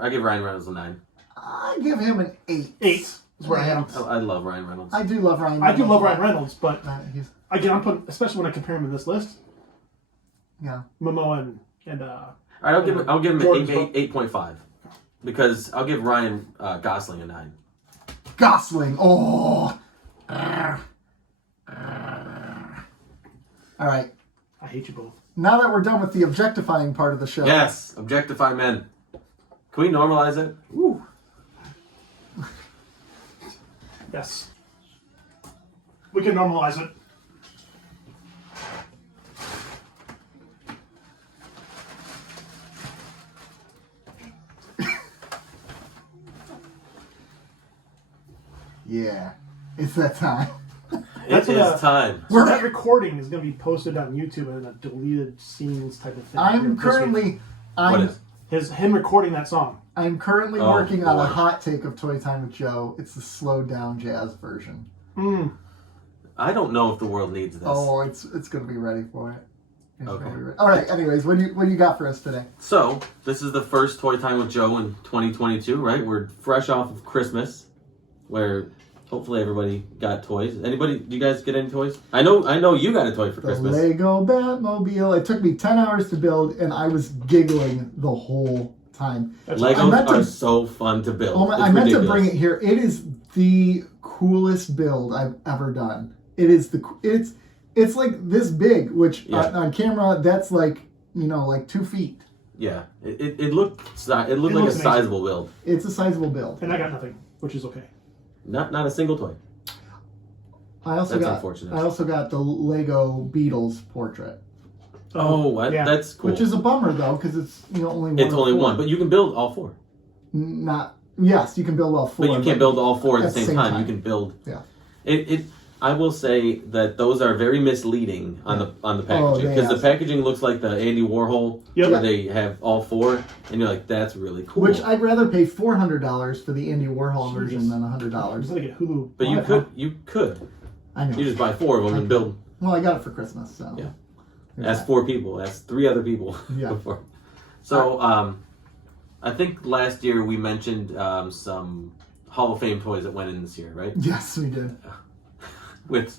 I give Ryan Reynolds a 9. I give him an 8. 8 is where I am. I love Ryan Reynolds. I do love Ryan. I Reynolds. do love Ryan Reynolds, but He's, again, I'm putting, especially when I compare him in this list, yeah. Momoa and All right, I'll give him Jordan's an 8.5 because I'll give Ryan Gosling a 9. Gosling. Oh. All right. I hate you both. Now that we're done with the objectifying part of the show. Yes, objectify men. Can we normalize it? Ooh. Yes. We can normalize it. Yeah. It's that time. That's It what, is time. So that recording is going to be posted on YouTube and a deleted scenes type of thing. I'm this week. currently. What is? Him recording that song. I'm currently Oh, working on a boy. hot take of Toy Time with Joe. It's the slowed down jazz version. I don't know if the world needs this. Oh, it's going to be ready for it. It's Okay. gonna be ready. All right. Anyways, what do you got for us today? So, this is the first Toy Time with Joe in 2022, right? We're fresh off of Christmas, where hopefully everybody got toys. Anybody, do you guys get any toys? I know you got a toy for The Christmas. Lego Batmobile. It took me 10 hours to build, and I was giggling the whole time. Legos are so fun to build. Oh my, It's I meant to ridiculous. bring it here. It is the coolest build I've ever done. It is it's like this big, which Yeah. on camera that's like 2 feet. Yeah, it looked like a amazing. sizable build. It's a sizable build. And I got nothing, which is okay. Not a single toy. I also That's unfortunate. got the Lego Beatles portrait, Yeah. That's cool. which is a bummer though because it's only one. It's of only 4. one, but you can build all 4. Yes, you can build all 4. But you can't build all 4 at the at same time. You can build. Yeah. I will say that those are very misleading on the packaging they because the are. packaging looks like the Andy Warhol Yep. where they have all 4, and you're like, that's really cool. Which I'd rather pay $400 for the Andy Warhol Jesus. version than I was $100. going to get Hulu. But you Live, could. I know. You just buy 4 of them and build. Well, I got it for Christmas, so. Yeah. There's Ask 4 people. Ask 3 other people. Yeah. Before. So, I think last year we mentioned some Hall of Fame toys that went in this year, right? Yes, we did. With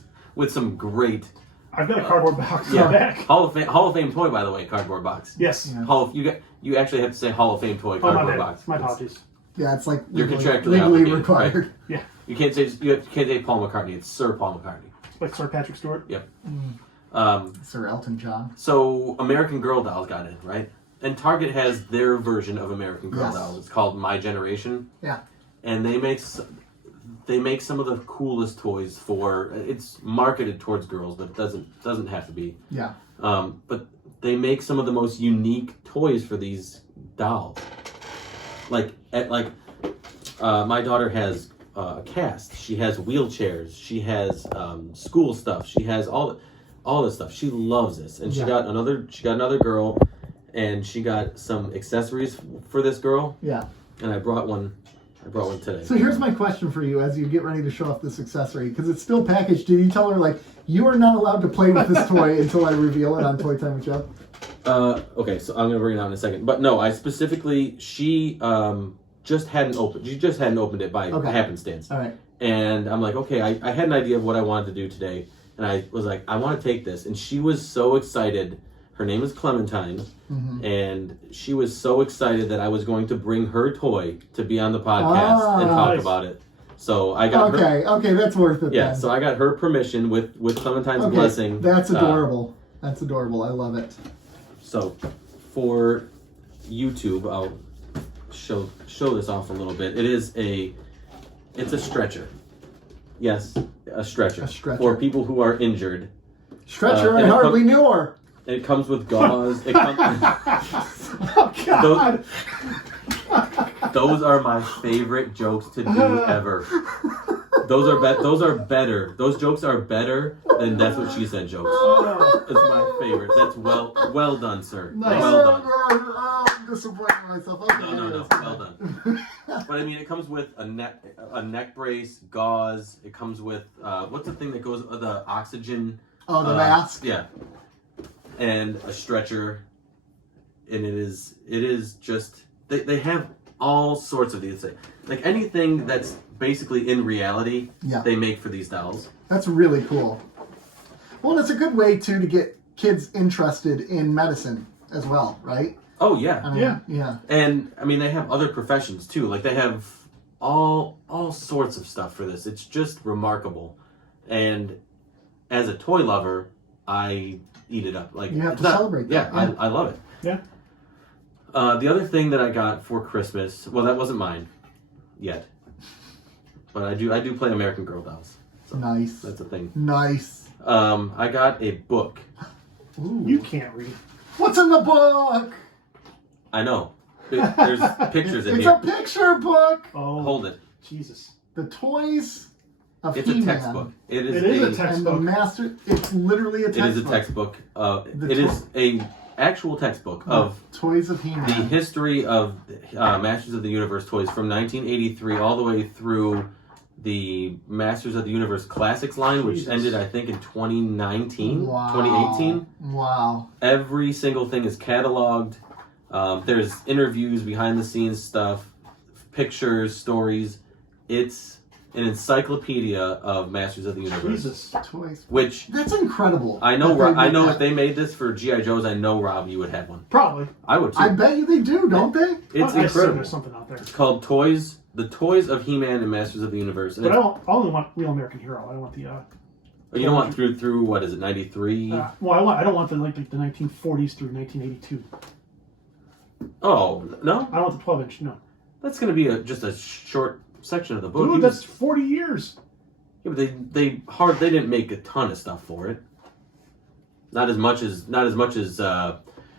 some great I've got a cardboard box yeah. in the back. Hall of Fame toy, by the way, cardboard box. Yes. Yeah. You actually have to say Hall of Fame toy Oh, my cardboard bad. box. My It's- apologies. Yeah, it's like You're legally contractually obligated, required. Yeah. You can't say Paul McCartney. It's Sir Paul McCartney. Like Sir Patrick Stewart. Yep. Sir Elton John. So American Girl dolls got in, right? And Target has their version of American Girl Yes. doll. It's called My Generation, Yeah. and they make some of the coolest toys for. It's marketed towards girls, but it doesn't have to be. Yeah. But they make some of the most unique toys for these dolls. My daughter has a cast. She has wheelchairs. She has school stuff. She has all this stuff. She loves this, and she Yeah. got another girl, and she got some accessories for this girl. Yeah. And I brought one today. So here's my question for you as you get ready to show off this accessory, because it's still packaged. Did you tell her, like, you are not allowed to play with this toy until I reveal it on Toy Time with Joe? Okay, so I'm gonna bring it out in a second. But no, she just hadn't opened it by Okay. happenstance. All right. And I'm like, okay, I had an idea of what I wanted to do today. And I was like, I want to take this. And she was so excited. Her name is Clementine. Mm-hmm. And she was so excited that I was going to bring her toy to be on the podcast and talk nice. about it. So I got her. Okay, that's worth it. Yeah, then. so I got her permission with Clementine's blessing. That's adorable. That's adorable. I love it. So for YouTube, I'll show this off a little bit. It's a stretcher. Yes, a stretcher. A stretcher. For people who are injured. Stretcher, I and it hardly knew her. It comes with gauze. Oh, God. Those are my favorite jokes to do ever. Those are better. Those jokes are better than That's What She Said jokes. It's my favorite. That's well done, sir. Nice. Well done. I'm disappointed in myself. Okay, No. Well done. But I mean, it comes with a neck brace, gauze. It comes with what's the thing that goes the oxygen? Oh, the mask. Yeah, and a stretcher. And it is just they have all sorts of these things. Like anything that's basically in reality, they make for these dolls. That's really cool. Well, and it's a good way too to get kids interested in medicine as well, right? Oh yeah, I mean, yeah. And I mean, they have other professions too. Like they have all sorts of stuff for this. It's just remarkable. And as a toy lover, I eat it up. Like you have to celebrate that. Yeah, I love it. Yeah. The other thing that I got for Christmas, well, that wasn't mine yet, but I do play American Girl dolls. So Nice. That's a thing. Nice. I got a book. Ooh. You can't read. What's in the book? I know. There's pictures in It's here. a picture book. Oh, Hold it. Jesus. The toys of It's a He-Man. textbook. It is a And the textbook. master. It's literally a It textbook. is a textbook. The It is a actual textbook of Toys of He-Man. the history of Masters of the Universe toys from 1983 all the way through the Masters of the Universe Classics line, which Jesus. ended, I think, in 2019, Wow. 2018. Wow. Every single thing is cataloged. There's interviews, behind the scenes stuff, pictures, stories. It's an encyclopedia of Masters of the Universe. Jesus. Toys. Which That's incredible. I know. that they I did know that. if they made this for GI Joes, I know Rob, you would have one. Probably. I would too. I bet you they do, don't they? It's I assume incredible. there's something out there. It's called Toys, the Toys of He-Man and Masters of the Universe. And But it's- I only want Real American Hero. I don't want the. you don't want through what is it, 93? I don't want the 1940s through 1982. Oh no, I don't want the 12-inch. No. that's going to be just a short section of the book. Dude, that's 40 years. Yeah, but they didn't make a ton of stuff for it. Not as much as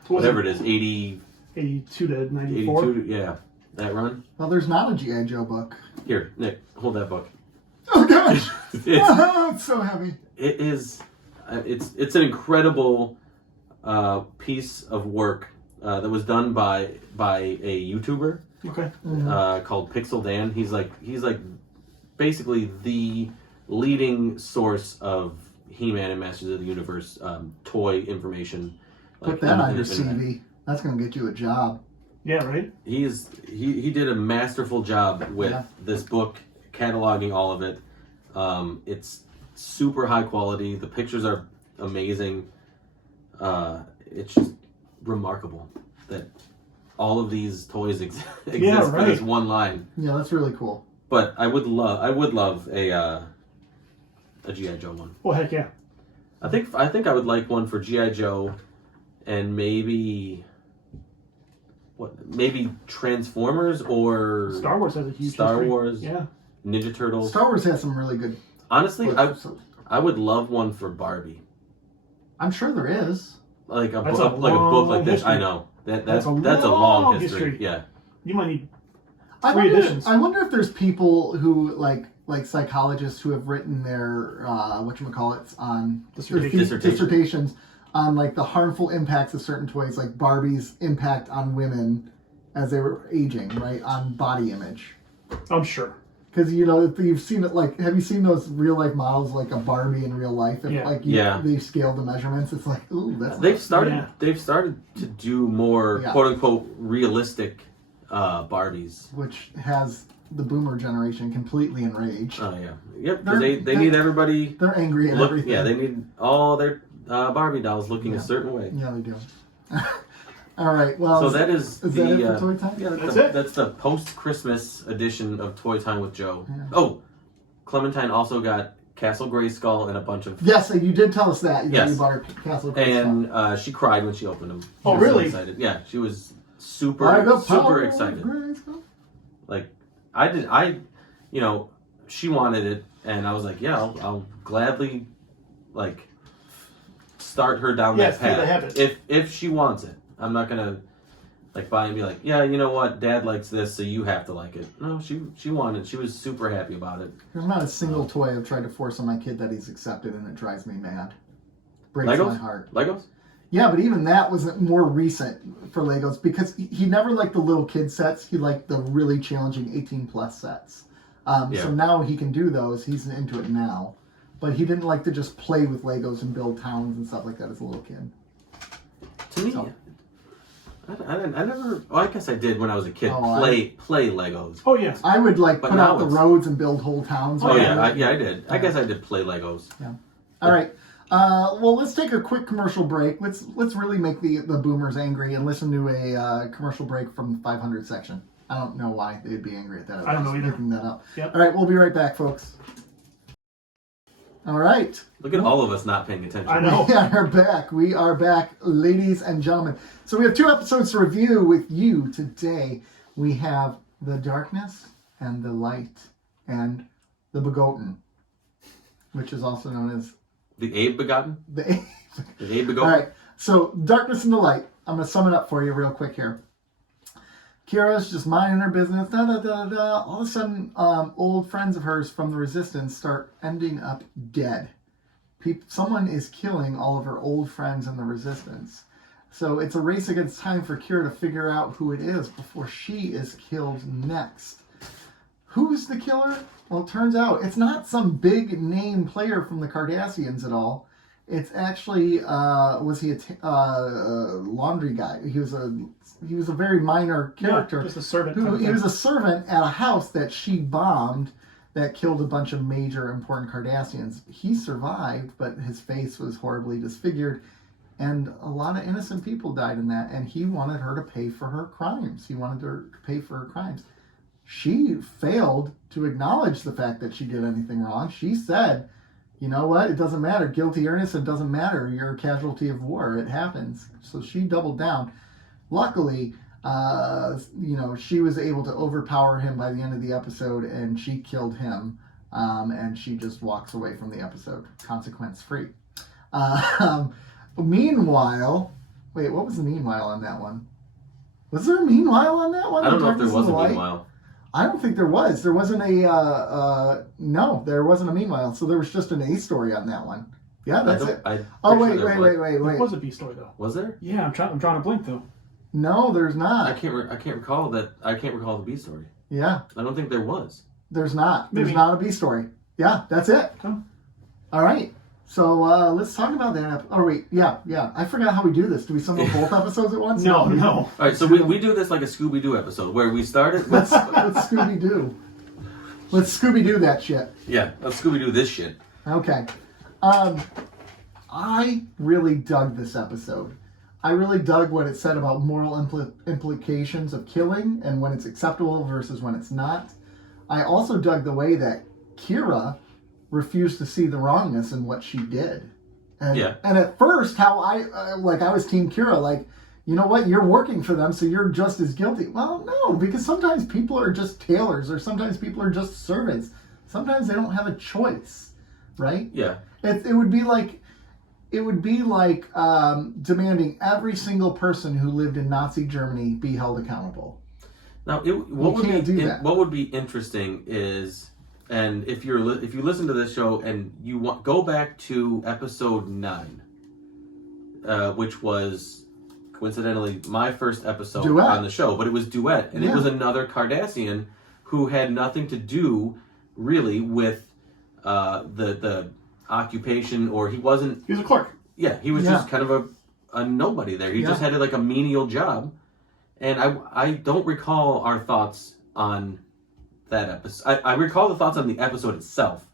whatever it is, 80, 82 to 94. 82, yeah, that run. Well, there's not a G.I. Joe book. Here, Nick, hold that book. Oh, gosh. It's It's so heavy. it is it's an incredible piece of work that was done by a YouTuber Okay. called Pixel Dan. He's like basically the leading source of He-Man and Masters of the Universe toy information. Put that on your internet. CV. That's going to get you a job. Yeah, right? He did a masterful job with this book, cataloging all of it. It's super high quality. The pictures are amazing. It's just remarkable that all of these toys exist for this one line. Yeah, that's really cool. But I would love a GI Joe one. Oh, heck yeah. I think I would like one for GI Joe, and maybe Transformers or Star Wars has a huge Star history. Wars. Yeah. Ninja Turtles. Star Wars has some really good Honestly, books. I would love one for Barbie, I'm sure there is. like a That's book a like long this. history. I know that's a That's a long long history. history. Yeah, You might need I 3 editions. wonder if there's people who like psychologists who have written their whatchamacallits on dissertations on like the harmful impacts of certain toys, like Barbie's impact on women as they were aging, right, on body image. I'm sure. Because if you've seen it, like, have you seen those real life models like a Barbie in real life? If, they've scaled the measurements. It's like, ooh, that's. They've started to do more quote unquote realistic Barbies, which has the boomer generation completely enraged. Oh yeah, yep. They need everybody. They're angry at everything. Yeah, they need all their Barbie dolls looking a certain way. Yeah, they do. All right. Well, so that is that it for Toy Time? Yeah, That's it. That's the post-Christmas edition of Toy Time with Joe. Yeah. Oh, Clementine also got Castle Grayskull and a bunch of. Yes, you did tell us that. Yes. You bought her Castle Grayskull. And she cried when she opened them. She Oh, was so really? excited. Yeah, she was super excited. Like she wanted it, and I was like, yeah, I'll gladly start her down that Yes, they have path it. if she wants it. I'm not gonna like buy and be like, yeah, you know what, Dad likes this, so you have to like it. No, she wanted. She was super happy about it. There's not a single toy I've tried to force on my kid that he's accepted, and it drives me mad. Breaks Legos? my heart. Legos? Yeah, but even that wasn't more recent for Legos because he never liked the little kid sets. He liked the really challenging 18+ sets. So now he can do those. He's into it now. But he didn't like to just play with Legos and build towns and stuff like that as a little kid. To me, I never. Well, I guess I did when I was a kid. Play Legos. Oh yeah. I would But put out the roads and build whole towns. Oh yeah, I did. I guess I did play Legos. Yeah. All right. Well, let's take a quick commercial break. Let's really make the boomers angry and listen to a commercial break from the 500 section. I don't know why they'd be angry at that. I don't know either. Making that up. Yep. All right, we'll be right back, folks. All right. Look at all of us not paying attention. I know. We are back. We are back, ladies and gentlemen. So we have 2 episodes to review with you today. We have The Darkness and the Light and The Begotten, which is also known as The Abe Begotten? the Abe. The Abe Begotten? All right. So Darkness and the Light. I'm going to sum it up for you real quick here. Kira's just minding her business. All of a sudden, old friends of hers from the Resistance start ending up dead. Someone is killing all of her old friends in the Resistance. So it's a race against time for Kira to figure out who it is before she is killed next. Who's the killer? Well, it turns out it's not some big name player from the Cardassians at all. It's actually was he a laundry guy? He was a very minor character. Yeah, just a servant. He was a servant at a house that she bombed that killed a bunch of major important Cardassians. He survived, but his face was horribly disfigured, and a lot of innocent people died in that. And he wanted her to pay for her crimes. He wanted her to pay for her crimes. She failed to acknowledge the fact that she did anything wrong. She said, you know what? It doesn't matter. Guilty or innocent doesn't matter. You're a casualty of war. It happens. So she doubled down. Luckily, she was able to overpower him by the end of the episode, and she killed him. And she just walks away from the episode, consequence-free. Meanwhile, wait, what was the meanwhile on that one? Was there a meanwhile on that one? I don't know if there was a meanwhile. I don't think there was. There wasn't a, no, there wasn't a meanwhile. So there was just an A story on that one. Yeah, that's it. Wait. There was a B story though. Was there? Yeah, I'm trying to blink though. No, there's not. I can't recall that. I can't recall the B story. Yeah. I don't think there was. There's not. Maybe. There's not a B story. Yeah, that's it. Okay. All right. So let's talk about that. Oh wait, yeah. I forgot how we do this. Do we sum up both episodes at once? No. All right, so we do this like a Scooby-Doo episode where we started. Let's Scooby-Doo. Let's Scooby-Doo that shit. Yeah, let's Scooby-Doo this shit. Okay. I really dug this episode. I really dug what it said about moral implications of killing and when it's acceptable versus when it's not. I also dug the way that Kira refused to see the wrongness in what she did. And at first, how I was Team Kira, like, you know what, you're working for them, so you're just as guilty. Well, no, because sometimes people are just tailors, or sometimes people are just servants. Sometimes they don't have a choice, right? Yeah. It would be like demanding every single person who lived in Nazi Germany be held accountable. Now, what would be interesting is, and if you listen to this show and you go back to episode 9, which was coincidentally my first episode on the show, but it was Duet, and it was another Cardassian who had nothing to do really with the occupation, or he wasn't. He was a clerk. Yeah, he was just kind of a nobody there. He just had like a menial job, and I don't recall our thoughts on that episode. I recall the thoughts on the episode itself,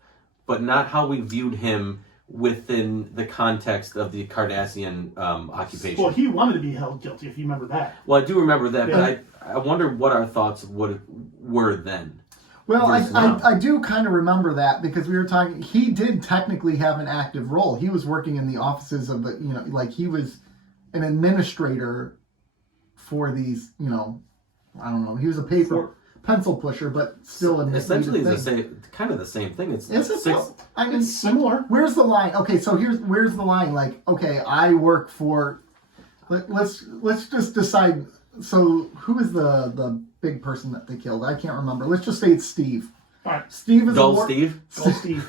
but not how we viewed him within the context of the Cardassian occupation. Well, he wanted to be held guilty, if you remember that. Well, I do remember that, but I wonder what our thoughts were then. Well, I do kind of remember that because we were talking. He did technically have an active role. He was working in the offices of the, like he was an administrator for these, I don't know. He was a pencil pusher, but still essentially it's the same thing. It's similar. Where's the line? Okay, so where's the line? Like, okay, I work for. Let's just decide So who is the big person that they killed? I can't remember. Let's just say it's Steve. All right. Steve is Gull Steve? Go Steve.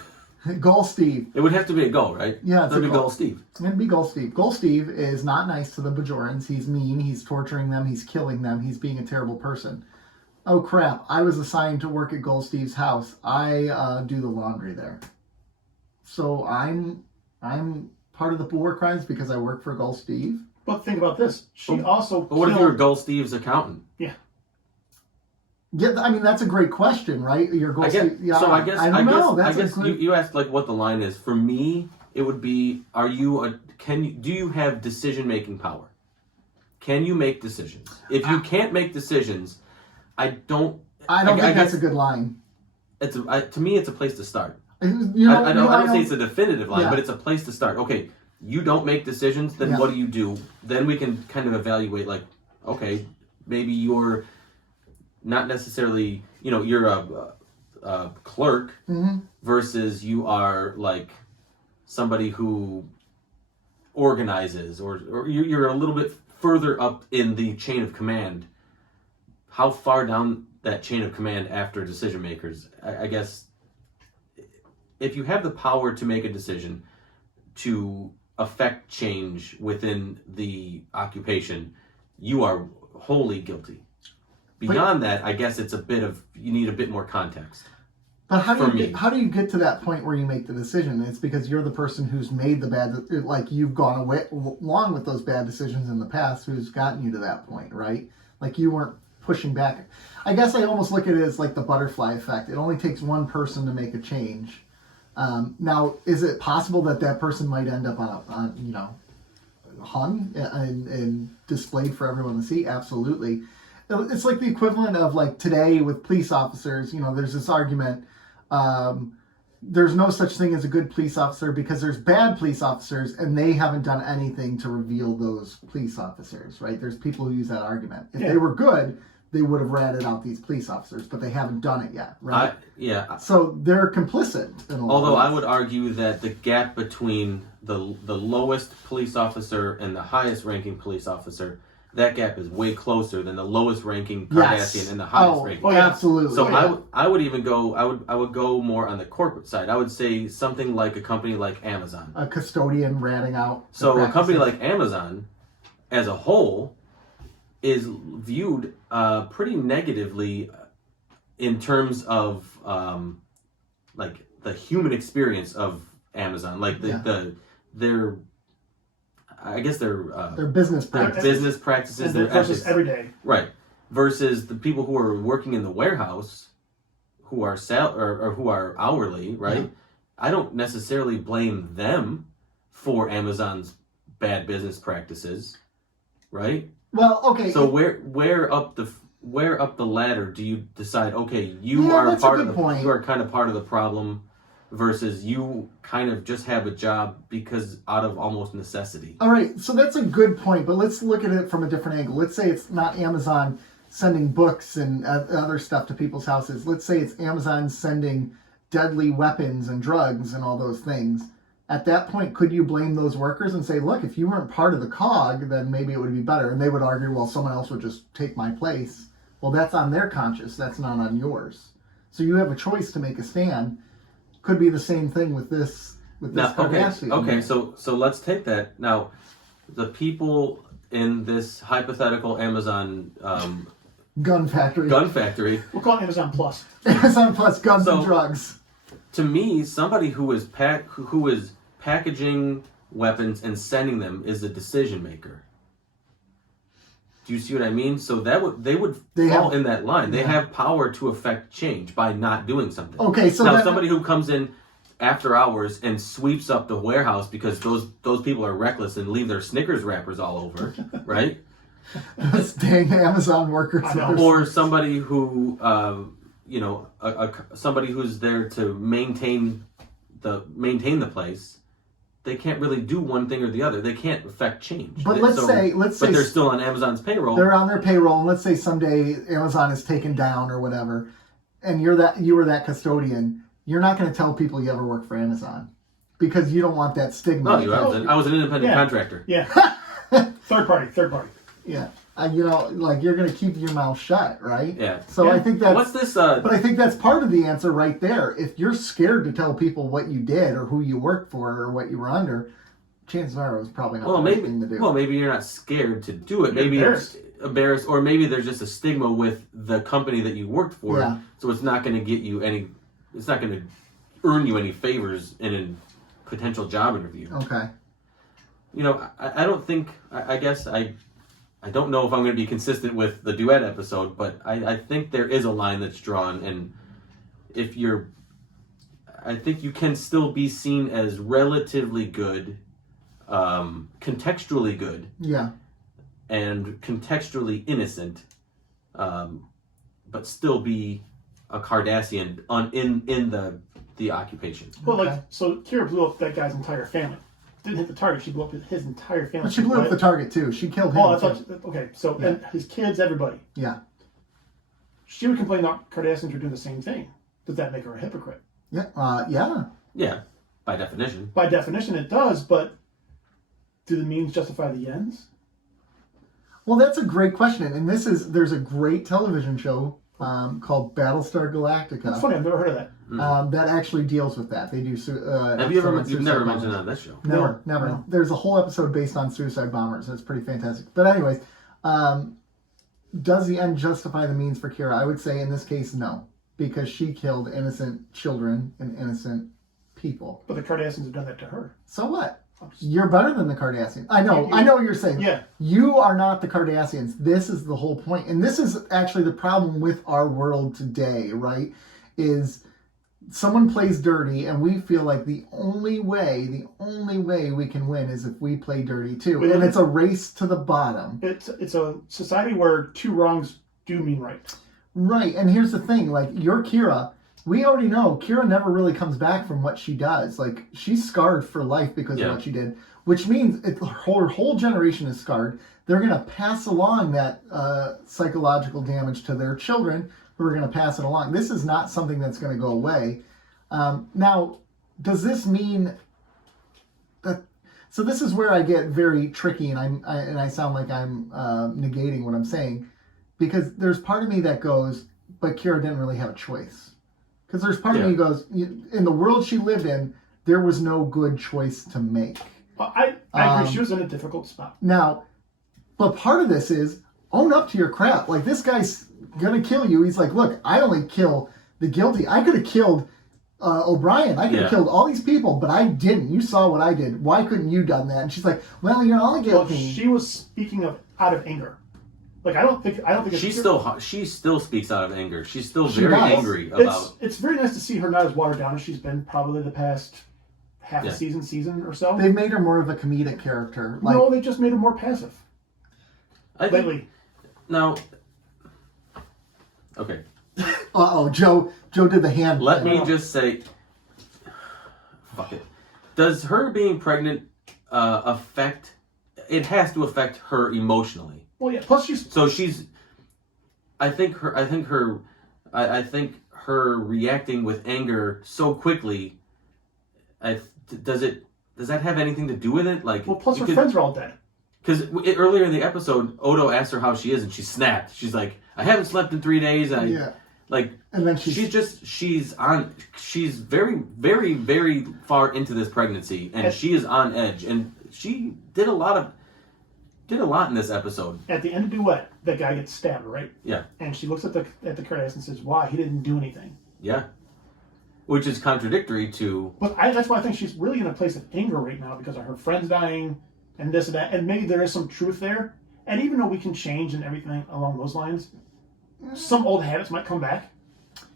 Gull Steve. It would have to be a Gull, right? Yeah, it's That'd a be Gull. Gull Steve. It'd be Gull Steve. Gull Steve is not nice to the Bajorans. He's mean. He's torturing them. He's killing them. He's being a terrible person. Oh crap! I was assigned to work at Gull Steve's house. I do the laundry there. So I'm part of the war crimes because I work for Gull Steve. But think about this. She also But what if killed... you're Gull Steve's accountant? Yeah. Yeah, I mean that's a great question, right? Your Gull I guess, Steve. Yeah, so I guess, I don't know. I That's guess a good... you asked like what the line is. For me, it would be: do you have decision making power? Can you make decisions? If you can't make decisions, I don't think guess that's a good line. to me, it's a place to start. You know, I don't say it's a definitive line, Yeah. but it's a place to start. Okay, you don't make decisions, then Yeah. what do you do? Then we can kind of evaluate, like, okay, maybe you're not necessarily, you're a clerk versus you are like somebody who organizes, or you're a little bit further up in the chain of command. How far down that chain of command after decision makers? I guess if you have the power to make a decision to affect change within the occupation, you are wholly guilty. Beyond that, I guess it's you need a bit more context. But how For do me. how do you get to that point where you make the decision? It's because you're the person who's made the bad, like you've gone away along with those bad decisions in the past, who's gotten you to that point, right? Like you weren't pushing back. I guess I almost look at it as like the butterfly effect. It only takes one person to make a change. Now, is it possible that person might end up hung and displayed for everyone to see? Absolutely. It's like the equivalent of like today with police officers. There's this argument. There's no such thing as a good police officer because there's bad police officers and they haven't done anything to reveal those police officers, right? There's people who use that argument. If they were good, they would have ratted out these police officers, but they haven't done it yet, right? So they're complicit in a lot Although of I would argue that the gap between the lowest police officer and the highest ranking police officer, that gap is way closer than the lowest ranking Cardassian and the highest ranking. Oh, absolutely. So I would even go. I would go more on the corporate side. I would say something like a company like Amazon. A custodian ratting out. So a company like Amazon, as a whole, is viewed pretty negatively in terms of like the human experience of Amazon, like their business practices. business practices, And their their ethics, every day. right? Versus the people who are working in the warehouse, who are or who are hourly, right? Yeah. I don't necessarily blame them for Amazon's bad business practices, right? Well, okay. So where up the ladder do you decide? Okay, you are that's a part good of the point. you are kind of part of the problem, versus you kind of just have a job because out of almost necessity. All right, so that's a good point, but let's look at it from a different angle. Let's say it's not Amazon sending books and other stuff to people's houses. Let's say it's Amazon sending deadly weapons and drugs and all those things. At that point, could you blame those workers and say, look, if you weren't part of the cog, then maybe it would be better? And they would argue, well, someone else would just take my place. Well, that's on their conscience. That's not on yours. So you have a choice to make a stand. Could be the same thing with this Cardassian. Okay, so let's take that. Now, the people in this hypothetical Amazon Gun factory. We'll call it Amazon Plus. Amazon plus guns and drugs. To me, somebody who is packaging weapons and sending them is a decision maker. Do you see what I mean? So they would fall in that line. They have power to affect change by not doing something. Okay, so now somebody who comes in after hours and sweeps up the warehouse because those people are reckless and leave their Snickers wrappers all over, right? Those dang Amazon workers. Or somebody who somebody who's there to maintain the place. They can't really do one thing or the other. They can't affect change. But let's say they're still on Amazon's payroll. They're on their payroll, and let's say someday Amazon is taken down or whatever, and you were that custodian. You're not going to tell people you ever work for Amazon because you don't want that stigma. No, I was an independent contractor. Yeah. Third party. Yeah. like you're going to keep your mouth shut, right? Yeah. So I think that's what's this? But I think that's part of the answer right there. If you're scared to tell people what you did or who you worked for or what you were under, chances are it was probably not the right thing to do. Well, maybe you're not scared to do it. Maybe it's embarrassed, or maybe there's just a stigma with the company that you worked for, so it's not going to get you any. It's not going to earn you any favors in a potential job interview. Okay. I don't think. I guess I don't know if I'm going to be consistent with the duet episode, but I think there is a line that's drawn, and if you're, I think you can still be seen as relatively good, contextually good, and contextually innocent, but still be a Cardassian in the occupation. Well, so Kira blew up that guy's entire family. Didn't hit the target. She blew up his entire family. But she blew up the target too. She killed him. Oh, I thought. Okay, so and his kids, everybody. Yeah. She would complain that Cardassians are doing the same thing. Does that make her a hypocrite? Yeah. Yeah. Yeah. By definition. By definition, it does. But do the means justify the ends? Well, that's a great question, and there's a great television show called Battlestar Galactica. That's funny. I've never heard of that. That actually deals with that. They do. Have you ever? You've never mentioned that on this show. Never. No. There's a whole episode based on suicide bombers. It's pretty fantastic. But anyways, does the end justify the means for Kira? I would say in this case, no, because she killed innocent children and innocent people. But the Cardassians have done that to her. So what? You're better than the Cardassians. I know what you're saying. Yeah. You are not the Cardassians. This is the whole point. And this is actually the problem with our world today, right? Is someone plays dirty and we feel like the only way we can win is if we play dirty too. And it's a race to the bottom. It's a society where two wrongs do mean right. Right. And here's the thing, like you're Kira. We already know Kira never really comes back from what she does. Like, she's scarred for life because of what she did, which means her whole generation is scarred. They're going to pass along that psychological damage to their children who are going to pass it along. This is not something that's going to go away. Now, does this mean that... So this is where I get very tricky, and I sound like I'm negating what I'm saying, because there's part of me that goes, but Kira didn't really have a choice. Because there's part of me who goes, in the world she lived in, there was no good choice to make. I agree. She was in a difficult spot. Now, but part of this is, own up to your crap. Like, this guy's going to kill you. He's like, look, I only kill the guilty. I could have killed O'Brien. I could have killed all these people, but I didn't. You saw what I did. Why couldn't you done that? And she's like, well, you're all guilty. Well, she was speaking out of anger. Like, I don't think she still speaks out of anger. She's still very angry about. It's very nice to see her not as watered down as she's been probably the past half a season or so. They've made her more of a comedic character. Like, no, they just made her more passive. Lately. Now. Okay. Joe did the hand. Let me just say. Fuck it. Does her being pregnant affect? It has to affect her emotionally. Well, yeah. Plus, I think her reacting with anger so quickly. Does that have anything to do with it? Like, well, plus her friends are all dead. Because earlier in the episode, Odo asked her how she is, and she snapped. She's like, "I haven't slept in 3 days." Like, and then she's very, very, very far into this pregnancy, and she is on edge, and she did a lot in this episode. At the end of Duet, that guy gets stabbed, right? Yeah. And she looks at the Cardassian and says, "Why? He didn't do anything." Yeah. Which is contradictory to. But that's why I think she's really in a place of anger right now because of her friends dying and this and that, and maybe there is some truth there. And even though we can change and everything along those lines, some old habits might come back.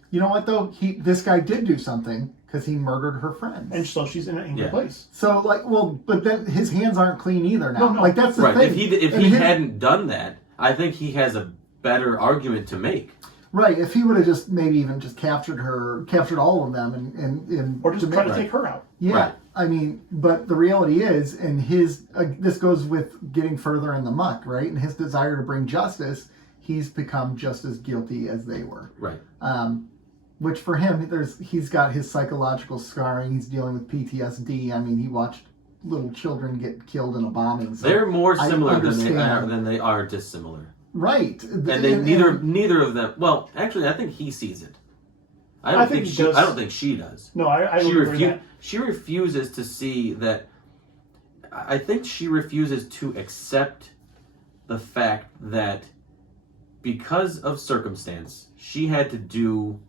You know what though? This guy did do something because he murdered her friends, and so she's in an angry place. So but then his hands aren't clean either now. No. Like that's the thing. If he hadn't done that, I think he has a better argument to make. Right. If he would have just maybe even just captured all of them and or just try to take her out. Yeah. Right. I mean, but the reality is, and this goes with getting further in the muck, right? And his desire to bring justice, he's become just as guilty as they were. Right. Which for him, he's got his psychological scarring. He's dealing with PTSD. I mean, he watched little children get killed in a bombing. So They're more I similar understand. than they are dissimilar. Right. And neither of them. Well, actually, I think he sees it. I don't think she does. No, I would agree with that. She refuses to see that. I think she refuses to accept the fact that because of circumstance, she had to do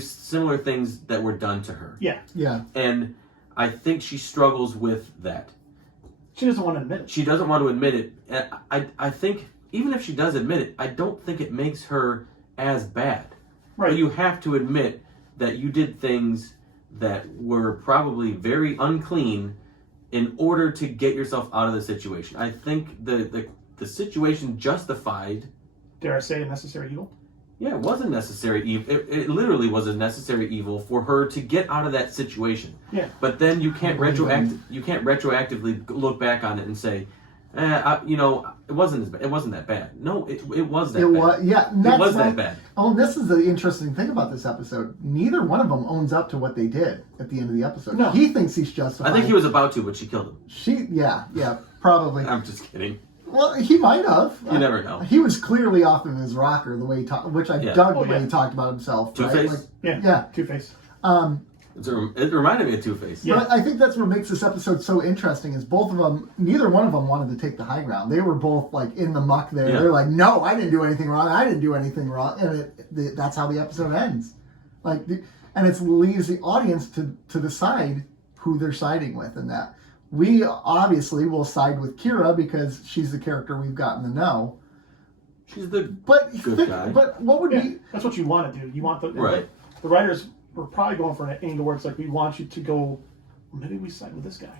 similar things that were done to her. Yeah. Yeah. And I think she struggles with that. She doesn't want to admit it. She doesn't want to admit it. And I think even if she does admit it, I don't think it makes her as bad. Right. But you have to admit that you did things that were probably very unclean in order to get yourself out of the situation. I think the situation justified. Dare I say a necessary evil? Yeah, it was a necessary evil. It literally was a necessary evil for her to get out of that situation. Yeah. But then you can't retroactively look back on it and say, it wasn't that bad. No, it was that bad. It was that bad. Oh, this is the interesting thing about this episode. Neither one of them owns up to what they did at the end of the episode. No. He thinks he's justified. I think he was about to, but she killed him. Yeah, probably. I'm just kidding. Well, he might have. You never know. He was clearly off in his rocker the way he talked, which I dug the way he talked about himself. Two-Face? Right? Yeah. Two-Face. It reminded me of Two-Face. Yeah. But I think that's what makes this episode so interesting is both of them, neither one of them wanted to take the high ground. They were both like in the muck there. Yeah. They're like, no, I didn't do anything wrong. I didn't do anything wrong. And that's how the episode ends. And it leaves the audience to decide who they're siding with in that. We obviously will side with Kira because she's the character we've gotten to know. She's the good guy. But what would be... That's what you want to do. You want Right. The writers were probably going for an angle where it's like, we want you to go, well, maybe we side with this guy.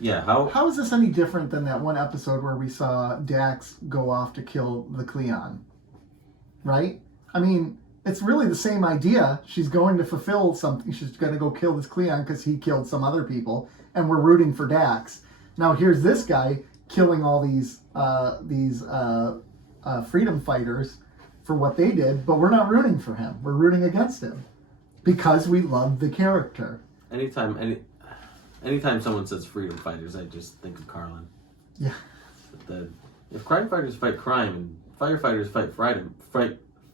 Yeah, How is this any different than that one episode where we saw Dax go off to kill the Cleon? Right? I mean, it's really the same idea. She's going to fulfill something. She's going to go kill this Cleon because he killed some other people, and we're rooting for Dax. Now here's this guy killing all these freedom fighters for what they did, but we're not rooting for him. We're rooting against him because we love the character. Anytime someone says freedom fighters, I just think of Carlin. Yeah. If crime fighters fight crime and firefighters fight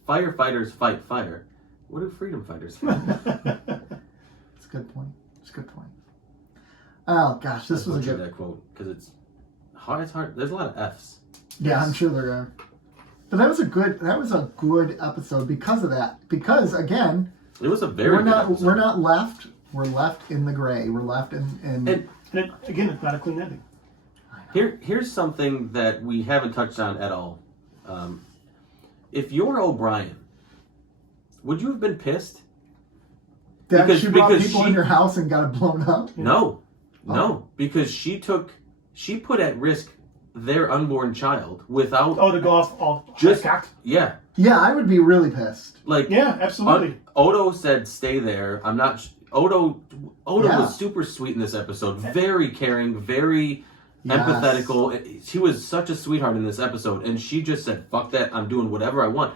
firefighters fight fire, what do freedom fighters fight? That's a good point. Oh gosh, this was a good that quote because it's hard. There's a lot of F's. Yeah, I'm sure there are. But that was a good episode because of that. Because again, it was a very good episode. We're not left. We're left in the gray. We're left in. And again, it's not a clean ending. Here's something that we haven't touched on at all. If you're O'Brien, would you have been pissed? That she brought people in your house and got it blown up? No, because she put at risk their unborn child without... Oh, to go off all just cocked? Yeah. Yeah, I would be really pissed. Yeah, absolutely. Odo said stay there. I'm not... Odo was super sweet in this episode. Very caring, very empathetical. She was such a sweetheart in this episode, and she just said, fuck that, I'm doing whatever I want.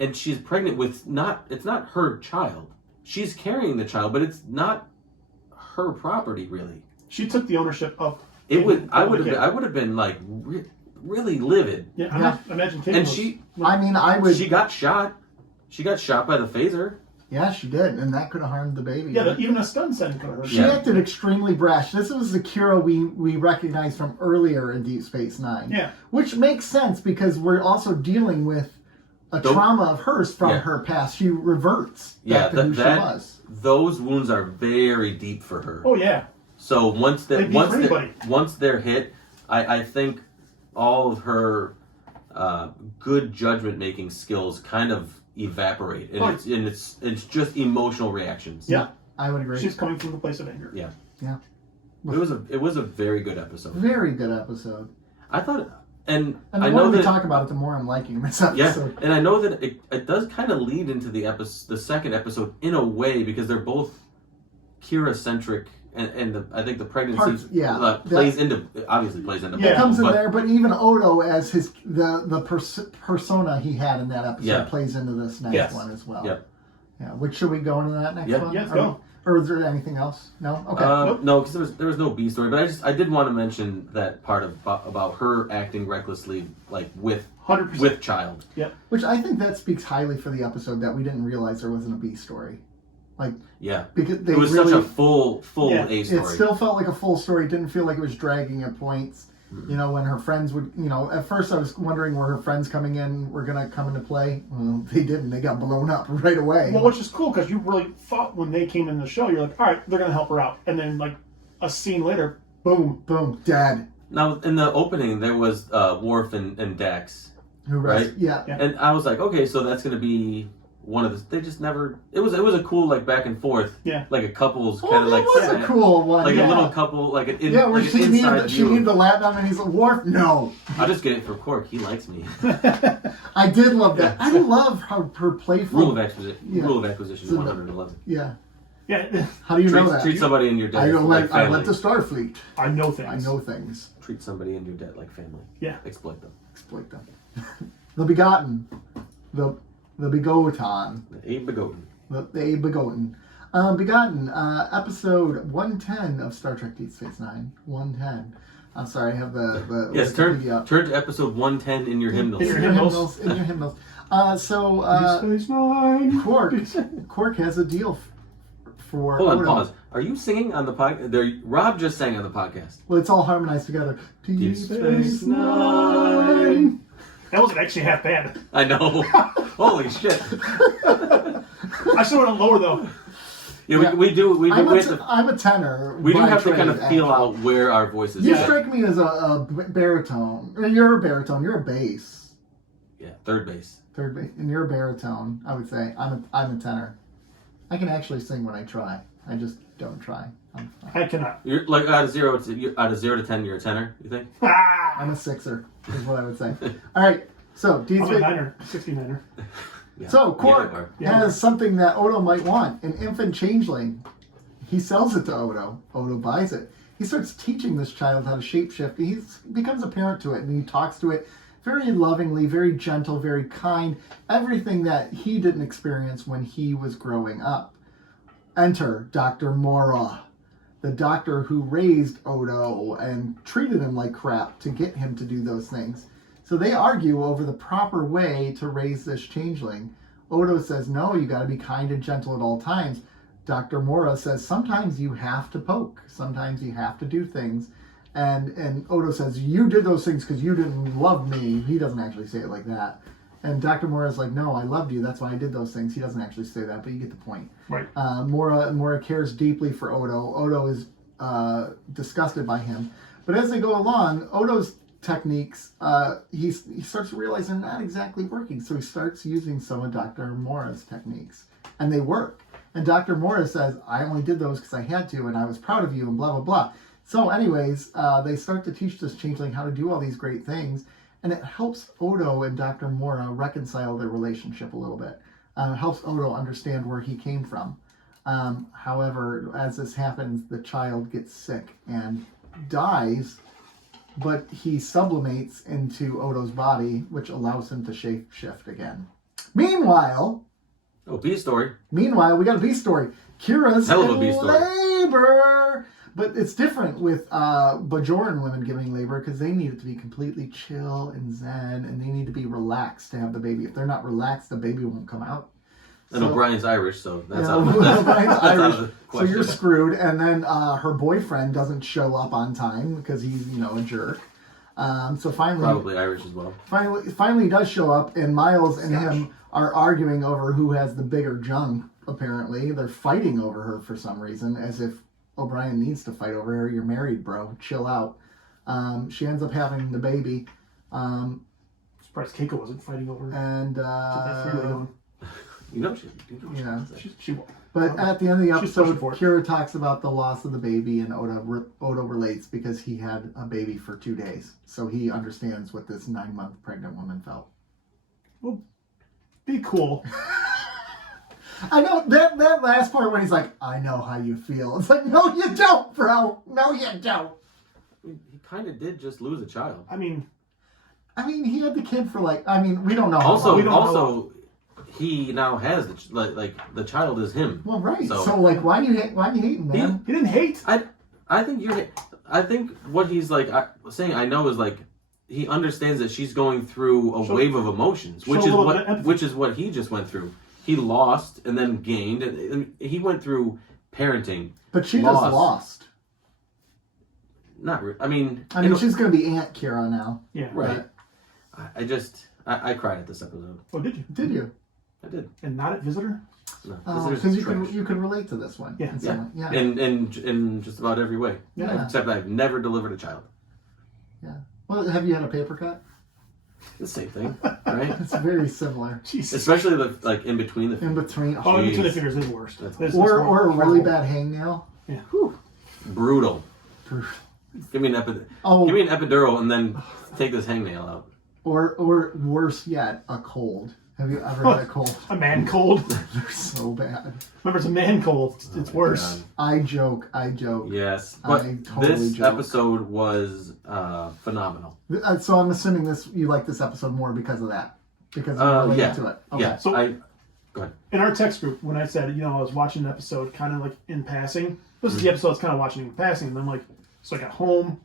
And she's pregnant with it's not her child. She's carrying the child, but it's not her property, really. She took the ownership of it. I would have been like really livid. Yeah, imagine taking and those. She got shot. She got shot by the phaser. Yeah, she did, and that could have harmed the baby. Yeah, even a stun setting could have hurt. She acted extremely brash. This was the Kira we recognized from earlier in Deep Space Nine. Yeah. Which makes sense because we're also dealing with a trauma of hers from her past. She reverts back to who she was. Those wounds are very deep for her. Oh yeah. So once they're hit, I think all of her good judgment making skills kind of evaporate, and it's just emotional reactions. Yeah, I would agree. She's coming from the place of anger. Yeah. It was a very good episode. Very good episode. I thought, and the I more know we that talk about it, the more I'm liking this episode. Yeah, and I know that it does kind of lead into the second episode in a way because they're both Kira centric. And I think the pregnancy plays into both. It comes in there, but even Odo as the persona he had in that episode plays into this next one as well. Yep. Yeah. Which should we go into that next one? Yeah, let's go. Or is there anything else? No? Okay. No, because there was no B story, but I did want to mention that part about her acting recklessly, like with 100%. with child. Yep. Which I think that speaks highly for the episode that we didn't realize there wasn't a B story. Like, Yeah, because they it was really, such a full Yeah. A story. it still felt like a full story. It didn't feel like it was dragging at points. You know, when her friends would, at first I was wondering were her friends coming in, were going to come into play. Well, they didn't. They got blown up right away. Well, which is cool because you really thought when they came in the show, you're like, all right, they're going to help her out. And then, like, a scene later, boom. Boom, dead. Now in the opening there was Worf and Dax, Who right? Yeah. Yeah. and I was like, okay, so that's gonna be one of the. They just never. It was a cool like back and forth. Yeah. Like a couple's Oh, kind of that like was a cool one. like yeah. a little couple like an Yeah, where like she an inside view. needed the Latin and he's like, Worf, no. I'll just get it for Quark. He likes me. I did love that. I love how her playful. Rule of acquisition. Yeah. Rule of acquisition. So 111. Yeah. Yeah, How do you know that? Treat somebody in your debt I go like I family. went to Starfleet. I know things. I know things. Treat somebody in your debt like family. Yeah. Exploit them. Exploit them. The Begotten. The Begotten. Abe Begotten. The Begotten. Begotten, episode 110 of Star Trek Deep Space Nine. 110. I'm sorry, I have the Yes, Wikipedia up. turn to episode 110 in your hymnals. In your hymnals. In your hymnals. Space Nine. Quark has a deal for. Hold on, Odo. pause. Are you singing on the podcast? Rob just sang on the podcast. Well, it's all harmonized together. Deep Space Nine. That wasn't actually half bad. I know. Holy shit. I still went lower though. Yeah, we do. I'm a tenor. We do by have to kind trade, of feel actually. out where our voices You are. strike me as a baritone. You're a baritone. You're a bass. Yeah, third base. Third base, and you're a baritone. I would say I'm a tenor. I can actually sing when I try. I just don't try. I cannot. You're like out of 0 to 10, you're a tenor. You think? Ah, I'm a sixer. Is what I would say. All right. So Deep I'm a Space. niner, 69er. Yeah. So Quark Yeah, Yeah. has something that Odo might want, an infant changeling. He sells it to Odo. Odo buys it. He starts teaching this child how to shapeshift. He becomes a parent to it, and he talks to it very lovingly, very gentle, very kind. Everything that he didn't experience when he was growing up. Enter Dr. Mora, the doctor who raised Odo and treated him like crap to get him to do those things. So they argue over the proper way to raise this changeling. Odo says, no, you got to be kind and gentle at all times. Dr. Mora says, sometimes you have to poke. Sometimes you have to do things. And Odo says, you did those things because you didn't love me. He doesn't actually say it like that. And Dr. Mora's like, no, I loved you. That's why I did those things. He doesn't actually say that, but you get the point. Right. Mora cares deeply for Odo. Odo is disgusted by him. But as they go along, Odo's techniques, he starts to realize they're not exactly working. So he starts using some of Dr. Mora's techniques. And they work. And Dr. Mora says, I only did those because I had to, and I was proud of you, and blah, blah, blah. So anyways, they start to teach this changeling how to do all these great things. And it helps Odo and Dr. Mora reconcile their relationship a little bit. It helps Odo understand where he came from. However, as this happens, the child gets sick and dies, but he sublimates into Odo's body, which allows him to shapeshift again. Meanwhile, B story. we got a B story. Kira's Hell of a in B story. labor. But it's different with Bajoran women giving labor because they need it to be completely chill and zen, and they need to be relaxed to have the baby. If they're not relaxed, the baby won't come out. And O'Brien's Irish, so that's Yeah, out of O'Brien's that's Irish, out of the so question. you're screwed. And then her boyfriend doesn't show up on time because he's a jerk. So finally, Probably Irish as well. finally he does show up, and Miles and him are arguing over who has the bigger junk. Apparently, they're fighting over her for some reason, as if O'Brien needs to fight over her. You're married, bro. Chill out. She ends up having the baby. Surprised Keiko wasn't fighting over her. And That's really going. She won't. but at the end of the She's episode, pushing for it. Kira talks about the loss of the baby, and Odo relates because he had a baby for 2 days, so he understands what this 9-month pregnant woman felt. Well, be cool. I know that last part when he's like, "I know how you feel." It's like, no, you don't, bro. No, you don't. He kind of did just lose a child. I mean, he had the kid for we don't know. how Also, long. we don't also, he now has the child is him. Well, right. So, So like, why are you hating, man? He didn't hate. I think what he's like saying, I know, is like he understands that she's going through a wave of emotions, which is what he just went through. He lost and then gained, and he went through parenting. But she just lost. Not really. I mean, she's going to be Aunt Kira now. Yeah. Right. I cried at this episode. Oh, did you? Did you? I did. And not at Visitor? No. Because you can relate to this one. Yeah. Yeah. In just about every way. Yeah. Except I've never delivered a child. Yeah. Well, have you had a paper cut? The same thing, right? It's very similar. Jesus. Especially in between the In between. Oh, in between the Jeez. fingers is the worst. Or a really bad hangnail. Yeah. Whew. Brutal. Give me an epidural and then take this hangnail out. Or worse yet, a cold. Have you ever had a cold? A man cold. They're so bad. Remember, it's a man cold. It's worse. God. I joke. Yes, but I totally this joke. episode was phenomenal. So I'm assuming you like this episode more because of that. Because you relate to it. Okay. Yeah. So go ahead. In our text group, when I said, I was watching an episode kind of like in passing, this is the episode I was kind of watching in passing, and I'm like, so I got home,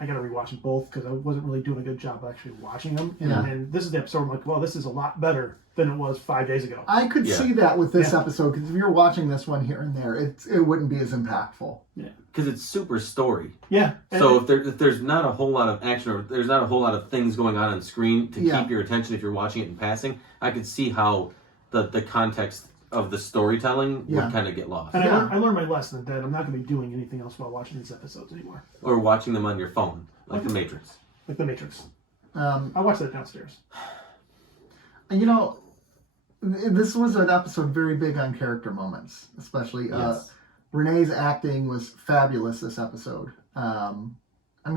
I got to rewatch them both because I wasn't really doing a good job of actually watching them. And this is the episode I'm like, well, this is a lot better than it was 5 days ago. I could see that with this episode because if you're watching this one here and there, it wouldn't be as impactful. Yeah. Because it's super story. Yeah. So if there's not a whole lot of action or there's not a whole lot of things going on screen to keep your attention if you're watching it in passing, I could see how the context of the storytelling would kind of get lost. And I learned my lesson that I'm not going to be doing anything else while watching these episodes anymore. Or watching them on your phone, like The Matrix. Like The Matrix. I watched that downstairs. This was an episode very big on character moments, especially Renee's acting was fabulous this episode.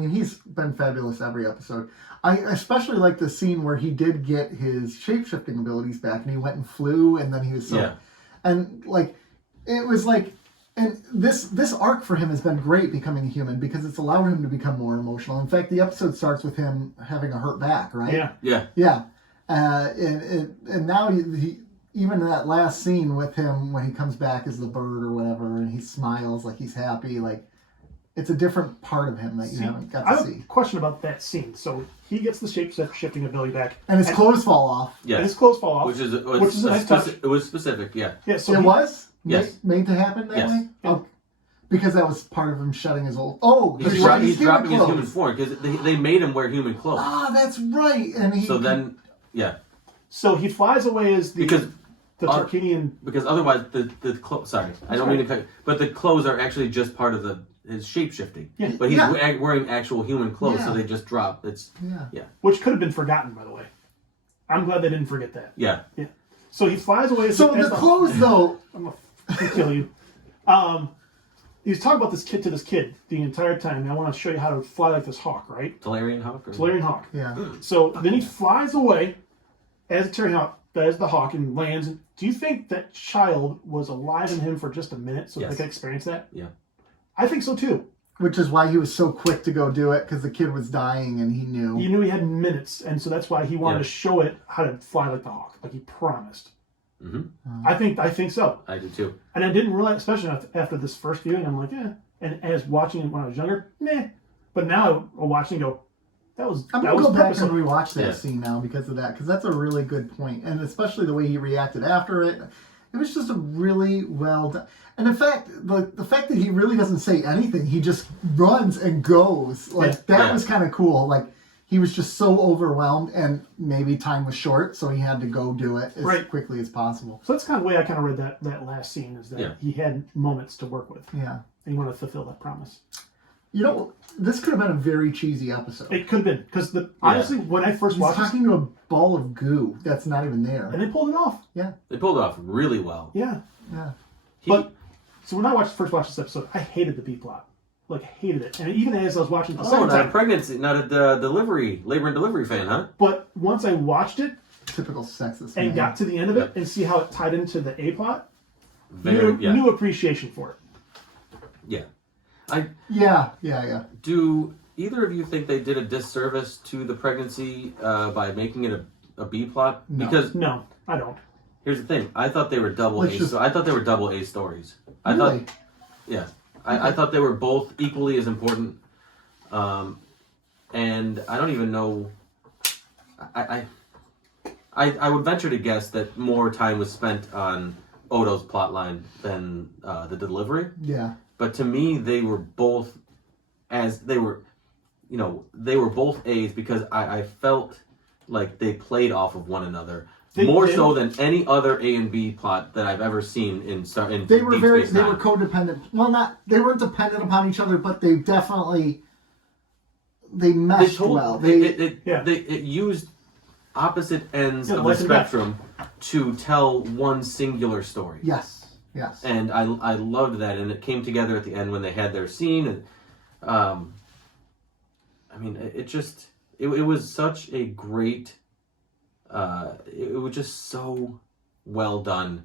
He's been fabulous every episode. I especially like the scene where he did get his shape-shifting abilities back and he went and flew and then he was and it was like, and this arc for him has been great becoming a human because it's allowed him to become more emotional. In fact, the episode starts with him having a hurt back, right? Yeah. And now he even in that last scene with him when he comes back as the bird or whatever and he smiles like he's happy, like it's a different part of him that you haven't got to see. I have a question about that scene. So he gets the shape-shifting ability back. And his clothes fall off. Yes. And his clothes fall off. Which is a nice touch. It was specific, yeah. Yeah, so it was? Yes. Made to happen that way? Oh, because that was part of him shedding his old... Oh, he's dropping his human form because they made him wear human clothes. Ah, that's right. And So he flies away as the Tarkinian... Because otherwise the clothes... Sorry, I don't mean to cut you. But the clothes are actually just part of his shape-shifting. Yeah. But he's wearing actual human clothes, so they just drop. Which could have been forgotten, by the way. I'm glad they didn't forget that. Yeah. So he flies away. So the clothes, though... I'm going to kill you. He's talking about this kid to this kid the entire time. I want to show you how to fly like this hawk, right? Talarian hawk? Talarian hawk. Yeah. So then he flies away as a Talarian hawk, as the hawk, and lands. Do you think that child was alive in him for just a minute so they could experience that? Yeah. I think so, too. Which is why he was so quick to go do it, because the kid was dying and he knew. He knew he had minutes, and so that's why he wanted to show it how to fly like the hawk, like he promised. Mm-hmm. I think so. I do too. And I didn't realize, especially after this first viewing, I'm like, And as watching it when I was younger, meh. But now I'm watching and go, I'm going to go back and rewatch that scene now because of that, because that's a really good point. And especially the way he reacted after it. It was just a really well done. And in fact, the fact that he really doesn't say anything, he just runs and goes. That was kind of cool. Like, he was just so overwhelmed, and maybe time was short, so he had to go do it as quickly as possible. So that's kind of the way I kind of read that last scene, is that he had moments to work with. Yeah. And he wanted to fulfill that promise. This could have been a very cheesy episode. It could have been, because honestly, when I first watched he's talking to a ball of goo that's not even there. And they pulled it off. Yeah. They pulled it off really well. Yeah. Yeah. So when I first watched this episode, I hated the B plot. Like, hated it. And even as I was watching it the second not time... a pregnancy, not a labor and delivery fan, huh? But once I watched it... Typical sexist. And got to the end of it and see how it tied into the A plot, new appreciation for it. Yeah. Yeah. Do either of you think they did a disservice to the pregnancy by making it a B plot? No. Because no, I don't. here's the thing. I thought they were double A. So I thought they were double A stories. I Really? thought, yeah, I thought they were both equally as important. And I don't even know. I would venture to guess that more time was spent on Odo's plotline than the delivery. Yeah. But to me, they were both both A's because I felt like they played off of one another more so than any other A and B plot that I've ever seen in They were Deep very Space they Nine. were codependent. Well, they weren't dependent upon each other, but they definitely meshed well. It used opposite ends of the spectrum to tell one singular story. Yes. And I loved that, and it came together at the end when they had their scene, and I mean, it was such a great, it was just so well done,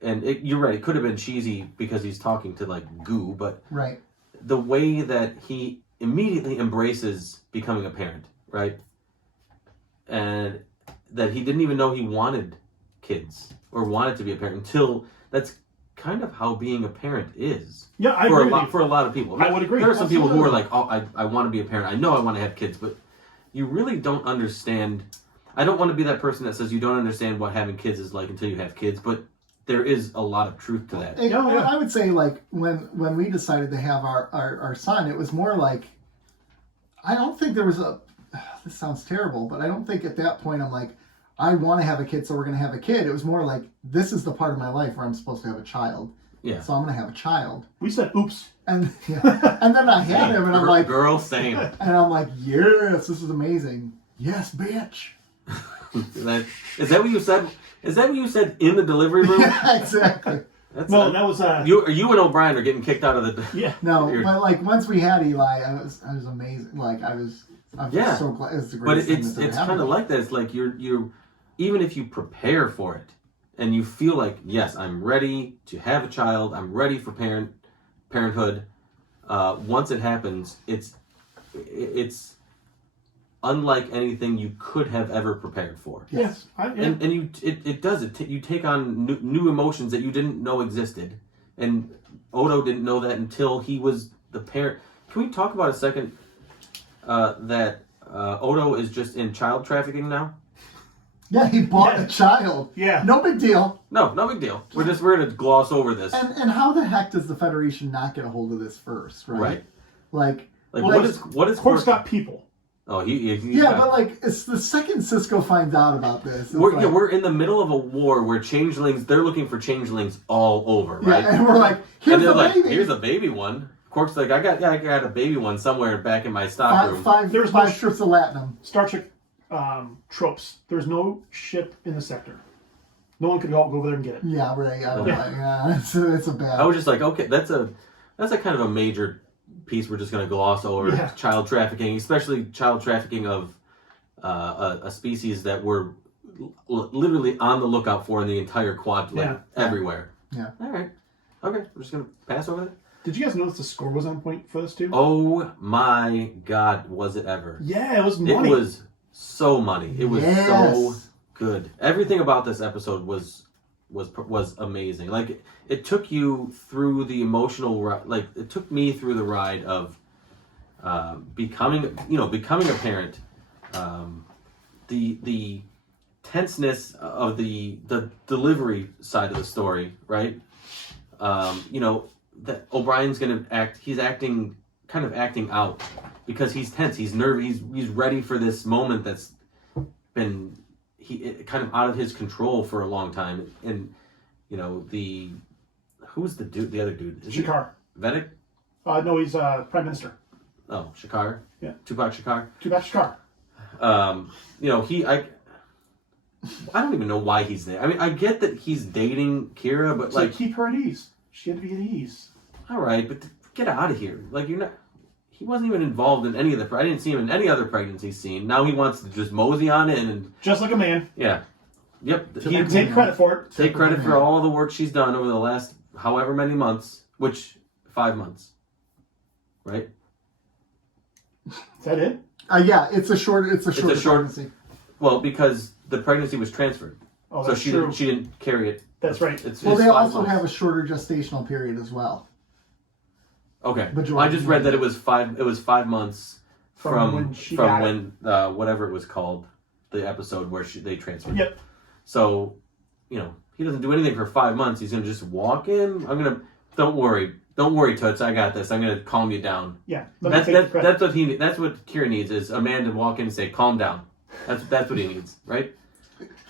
and you're right, it could have been cheesy because he's talking to like goo, but right, the way that he immediately embraces becoming a parent, right, and that he didn't even know he wanted kids or wanted to be a parent until that's kind of how being a parent is. Yeah, I for agree a lot of people. I would agree. There are some people who are like, oh, I want to be a parent. I know I want to have kids, but you really don't understand. I don't want to be that person that says you don't understand what having kids is like until you have kids, but there is a lot of truth to that. I would say, like, when we decided to have our son, it was more like, I don't think there was this sounds terrible, but I don't think at that point I'm like, I want to have a kid, so we're going to have a kid. It was more like, this is the part of my life where I'm supposed to have a child. Yeah. So I'm going to have a child. We said, oops. And and then I had him, and I'm like, girl, same. And I'm like, yes, this is amazing. Yes, bitch. Is that what you said? Is that what you said in the delivery room? Yeah, exactly. That was you and O'Brien are getting kicked out of the. Yeah. No, but like once we had Eli, I was amazing. Like I was so glad. It's the greatest thing that's ever it's happened. kind of like that. It's like you're even if you prepare for it and you feel like, yes, I'm ready to have a child, I'm ready for parenthood. Once it happens, it's unlike anything you could have ever prepared for. Yes. And it does it. You take on new emotions that you didn't know existed, and Odo didn't know that until he was the parent. Can we talk about a second that Odo is just in child trafficking now? Yeah, he bought a child. Yeah. No big deal. No big deal. We're going to gloss over this. And how the heck does the Federation not get a hold of this first, right? Like Like what is Quark's got people. Oh, he's yeah, got, but like it's the second Cisco finds out about this. We're in the middle of a war where they're looking for changelings all over, right? Yeah, and we're like, here's the baby. Here's a baby one. Quark's like, I got a baby one somewhere back in my stockroom. Five strips of latinum. Star Trek tropes. There's no ship in the sector. No one could go over there and get it. Yeah, right. Yeah, it's a bad. I was just like, okay, that's a kind of a major piece we're just going to gloss over. Yeah. Child trafficking, especially child trafficking of a species that we're literally on the lookout for in the entire quad, everywhere. Yeah. All right. Okay, we're just going to pass over that. Did you guys notice the score was on point for this too? Oh my God, was it ever? Yeah, it was money. It was so money. It was so good. Everything about this episode was amazing. Like it took you through the emotional like it took me through the ride of becoming a parent. The tenseness of the delivery side of the story, right? That O'Brien's gonna he's acting out because he's tense, he's nervous, he's ready for this moment that's been kind of out of his control for a long time. And who's the other dude? Is Shakar. Vedic? No, he's Prime Minister. Oh, Shakar? Yeah. Tupac Shakar? Tupac Shakar. I don't even know why he's there. I mean, I get that he's dating Kira, but like keep her at ease. She had to be at ease. All right, but get out of here. Like you're not. He wasn't even involved in any of the. I didn't see him in any other pregnancy scene. Now he wants to just mosey on in and just like a man. Yeah. Yep. He take credit for it. Take credit for all the work she's done over the last however many months, which 5 months, right? Is that it? Yeah, it's a short pregnancy. Well, because the pregnancy was transferred. Oh, so that's she true. didn't carry it. That's right. It's Well, they 5 also months. have a shorter gestational period as well. Okay. Majority. I just read that it was 5 months From when she got when whatever it was called, the episode where they transferred. Yep. So, he doesn't do anything for 5 months. He's gonna just walk in. Don't worry, Toots. I got this. I'm gonna calm you down. Yeah. That's what Kira needs is a man to walk in and say, "Calm down." That's what he needs, right?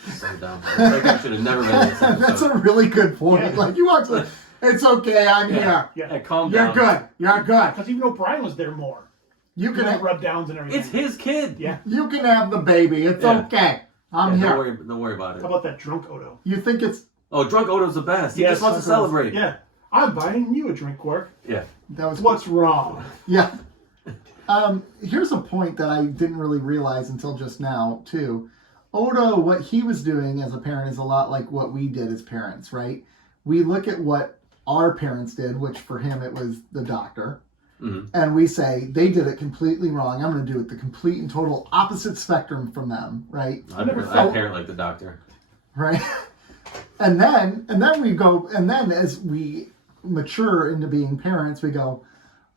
So dumb. Like I should have never been in this episode. That's a really good point. Yeah. Like you walk to, it's okay. I'm here. Yeah. Calm You're down. good. You're good. Because even O'Brien was there more. You can have, rub downs and everything. It's his kid. Yeah. you can have the baby. It's Yeah. okay. I'm here. Don't worry about it. How about that drunk Odo? You think it's Oh, drunk Odo's the best. He Yes, just wants to drunk celebrate. Yeah. I'm buying you a drink, Quark. Yeah. that was What's wrong? Yeah. Here's a point that I didn't really realize until just now, too. Odo, what he was doing as a parent is a lot like what we did as parents, right? We look at what our parents did, which for him it was the doctor, and we say, they did it completely wrong. I'm going to do it the complete and total opposite spectrum from them, right? I parent like the doctor. Right? And then we go, and then as we mature into being parents, we go,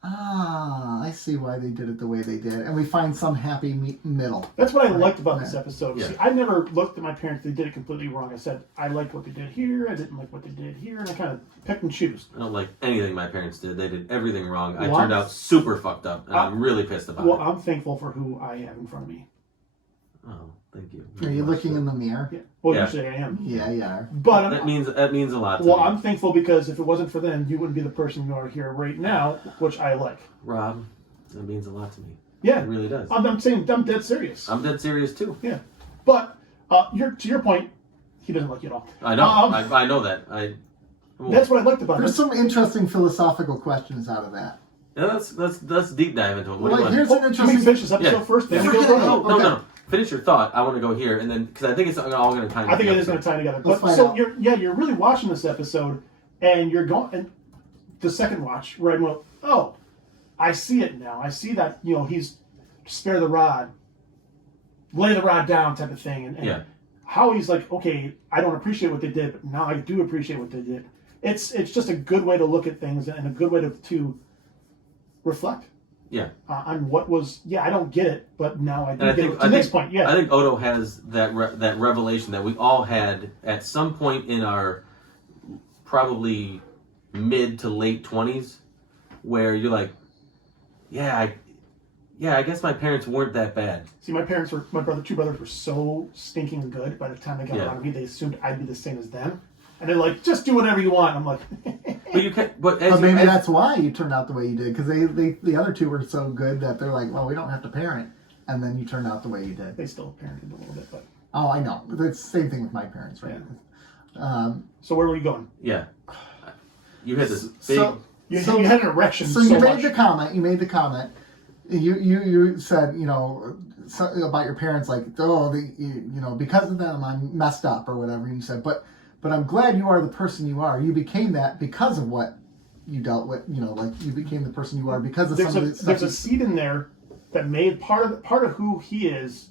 I see why they did it the way they did. And we find some happy middle. That's what I liked about this episode. Yeah. See, I never looked at my parents. They did it completely wrong. I said, I liked what they did here. I didn't like what they did here. And I kind of picked and choose. I don't like anything my parents did. They did everything wrong. I Well, turned out super fucked up, and I'm really pissed about Well, it. I'm thankful for who I have in front of me. Oh, thank you. Are you looking in the mirror? Yeah. Well, Yeah. usually I am. Yeah, yeah. But That means a lot to well, me. I'm thankful because if it wasn't for them, you wouldn't be the person you are here right now, which I like. Rob, that means a lot to me. Yeah. It really does. I'm saying I'm dead serious. I'm dead serious too. Yeah. But to your point, he doesn't like you at all. I know. I know that. That's what I liked about it. There's some interesting philosophical questions out of that. Yeah, let's deep dive into it. What do you want? Here's an Can we interesting... finish this episode Yeah. first? Then we Forget go it. further? Okay. No. Finish your thought. I want to go here, and then because I think it's all going to tie. I think it is going to tie together. Let's But find so out. you're really watching this episode, and you're going and the second watch, right? Well, oh, I see it now. I see that he's spare the rod, lay the rod down type of thing, and Yeah. how he's like, okay, I don't appreciate what they did, but now I do appreciate what they did. It's just a good way to look at things and a good way to reflect. Yeah. On what was, I don't get it, but now I do And I get think it. To the next point, yeah. I think Odo has that revelation that we all had at some point in our probably mid to late 20s, where you're like, I guess my parents weren't that bad. See, my two brothers were so stinking good. By the time they got around to me, they assumed I'd be the same as them, and they're like, "Just do whatever you want." I'm like, But you can, But maybe that's why you turned out the way you did, because the other two were so good that they're like, well, we don't have to parent, and then you turned out the way you did. they still parented a little bit, but Oh, I know. It's the same thing with my parents, right? so where were you going? Yeah. You had this big. So You had an erection. So So you much. made the comment. You said about your parents, like, oh, because of them I'm messed up or whatever. And you said, but I'm glad you are the person you are. You became that because of what you dealt with. Like you became the person you are because of some of the stuff. There's a seed in there that made part of who he is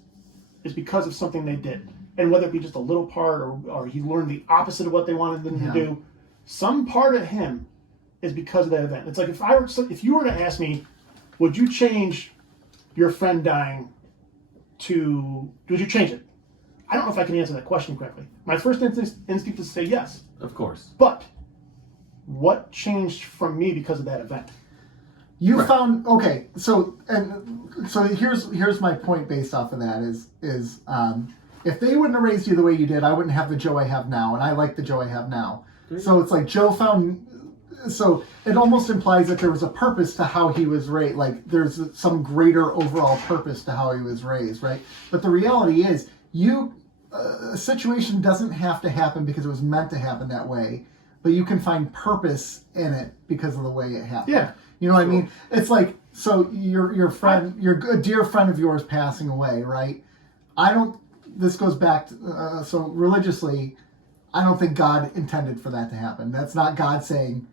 because of something they did, and whether it be just a little part or he learned the opposite of what they wanted them to do, some part of him is because of that event. It's like if you were to ask me, would you change your friend dying would you change it? I don't know if I can answer that question correctly. My first instinct is to say yes. Of course. But what changed from me because of that event? You found okay. So here's my point based off of that is if they wouldn't have raised you the way you did, I wouldn't have the Joe I have now, and I like the Joe I have now. So it's like Joe found. So it almost implies that there was a purpose to how he was raised. Like there's some greater overall purpose to how he was raised, right? But the reality is, a situation doesn't have to happen because it was meant to happen that way, but you can find purpose in it because of the way it happened. Yeah. You know what I mean? It's like, so your friend, a dear friend of yours passing away, right? This goes back to, so religiously, I don't think God intended for that to happen. That's not God saying,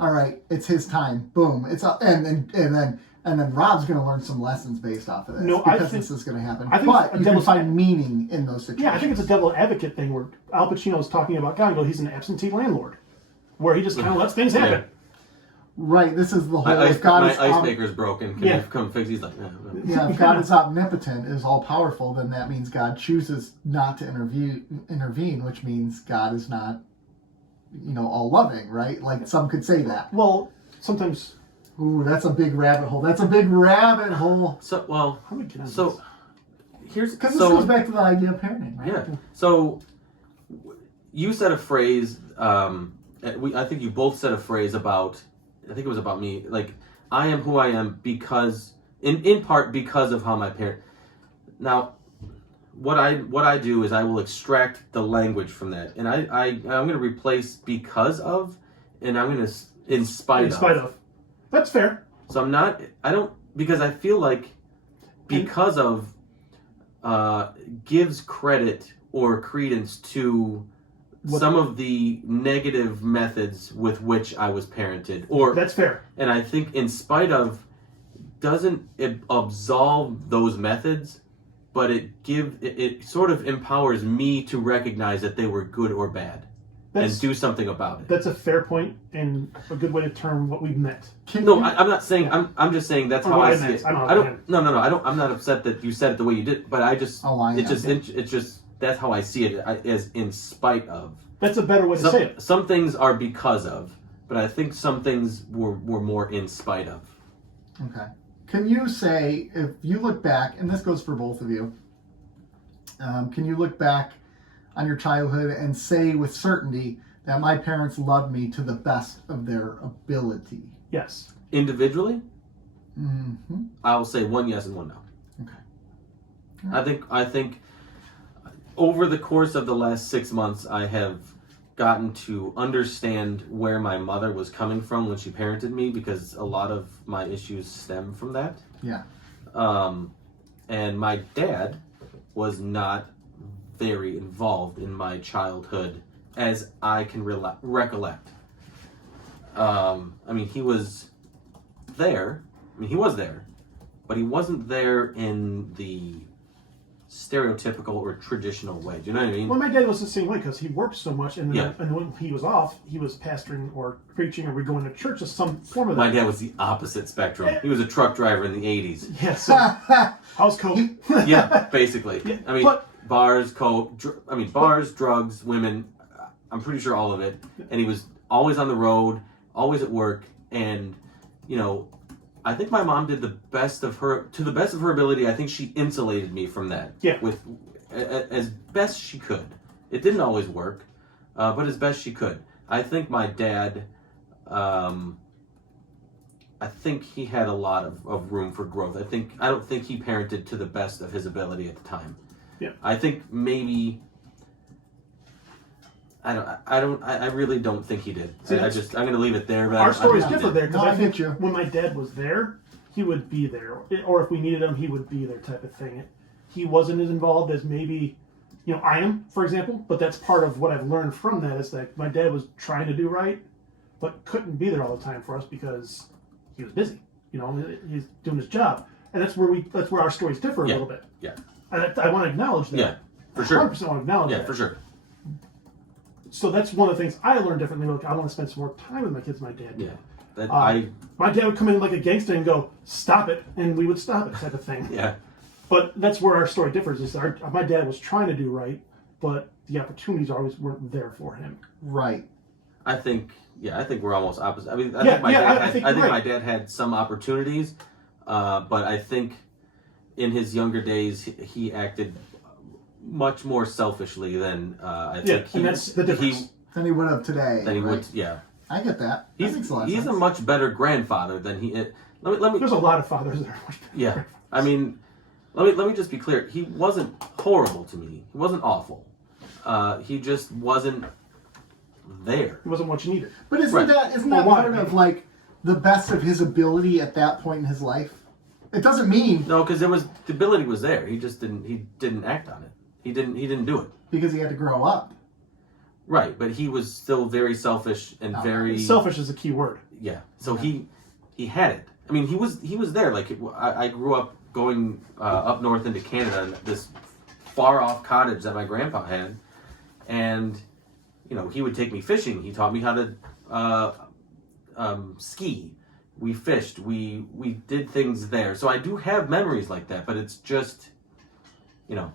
all right, it's his time. Boom. It's and then And then Rob's going to learn some lessons based off of this. No, because this is going to happen. I think but you can find meaning in those situations. Yeah, I think it's a devil advocate thing where Al Pacino is talking about God. He's an absentee landlord, where he just kind of lets things happen. Yeah. Right. This is the whole. My ice ice maker's broken. Can you come fix? He's like, no. Yeah. If God is omnipotent, is all powerful, then that means God chooses not to intervene, which means God is not, all loving, right? Like some could say that. Well, sometimes. Ooh, that's a big rabbit hole. That's a big rabbit hole. So, well, here's because this goes back to the idea of parenting, right? Yeah. So you said a phrase. I think you both said a phrase about. I think it was about me. Like, I am who I am because, in part, because of how my parent. Now, what I do is I will extract the language from that, and I'm going to replace because of, and I'm going to in spite of. That's fair. So I don't, because I feel like because of gives credit or credence to some of the negative methods with which I was parented. That's fair. And I think in spite of doesn't absolve those methods, but it sort of empowers me to recognize that they were good or bad. And do something about it. That's a fair point and a good way to term what we've meant. I'm not saying. I'm just saying that's how I see it. I'm not upset that you said it the way you did, but it's just that's how I see it as in spite of. That's a better way to say it. Some things are because of, but I think some things were more in spite of. Okay. Can you say, if you look back, and this goes for both of you, can you look back on your childhood and say with certainty that my parents loved me to the best of their ability? Yes. Individually? Mm-hmm. I will say one yes and one no. Okay. I think over the course of the last 6 months, I have gotten to understand where my mother was coming from when she parented me, because a lot of my issues stem from that. Yeah. And my dad was not very involved in my childhood as I can recollect. He was there. He was there, but he wasn't there in the stereotypical or traditional way. Do you know what I mean? Well, my dad was the same way because he worked so much, and when he was off, he was pastoring or preaching, or we going to church or some form of that. My dad was the opposite spectrum. He was a truck driver in the 80s. Yeah, so how's Coke? Yeah, basically. Yeah, bars, coke, bars, drugs, women, I'm pretty sure all of it. And he was always on the road, always at work. And, I think my mom did to the best of her ability, I think she insulated me from that. Yeah. As best she could. It didn't always work, but as best she could. I think my dad, I think he had a lot of room for growth. I don't think he parented to the best of his ability at the time. Yeah. I think maybe I really don't think he did. I'm going to leave it there. But our stories differ there because I think when my dad was there, he would be there, or if we needed him, he would be there, type of thing. He wasn't as involved as maybe, I am, for example. But that's part of what I've learned from that is that my dad was trying to do right, but couldn't be there all the time for us because he was busy. He's doing his job, and that's where our stories differ a little bit. Yeah. I want to acknowledge that. Yeah, for sure. 100% want to acknowledge that. Yeah, for sure. So that's one of the things I learned differently. Like, I want to spend some more time with my kids than my dad did. Yeah. My dad would come in like a gangster and go, "Stop it," and we would stop it, type of thing. Yeah. But that's where our story differs. Is my dad was trying to do right, but the opportunities always weren't there for him. Right. I think we're almost opposite. I think right. my dad had some opportunities, but I think in his younger days he acted much more selfishly than I think. And that's the difference. Than he would have today. Than he would, yeah. I get that. He's a much better grandfather than he. Let me. There's a lot of fathers that are much better. Yeah, let me just be clear. He wasn't horrible to me. He wasn't awful. He just wasn't there. He wasn't what you needed. But isn't that part of like the best of his ability at that point in his life? It doesn't mean because the ability was there. He just didn't act on it. He didn't do it because he had to grow up. Right, but he was still very selfish and very selfish is a key word. Yeah. So he had it. I mean, he was there. Like, I grew up going up north into Canada in this far off cottage that my grandpa had, and you know, he would take me fishing. He taught me how to ski. We fished. We did things there. So I do have memories like that, but it's just, you know,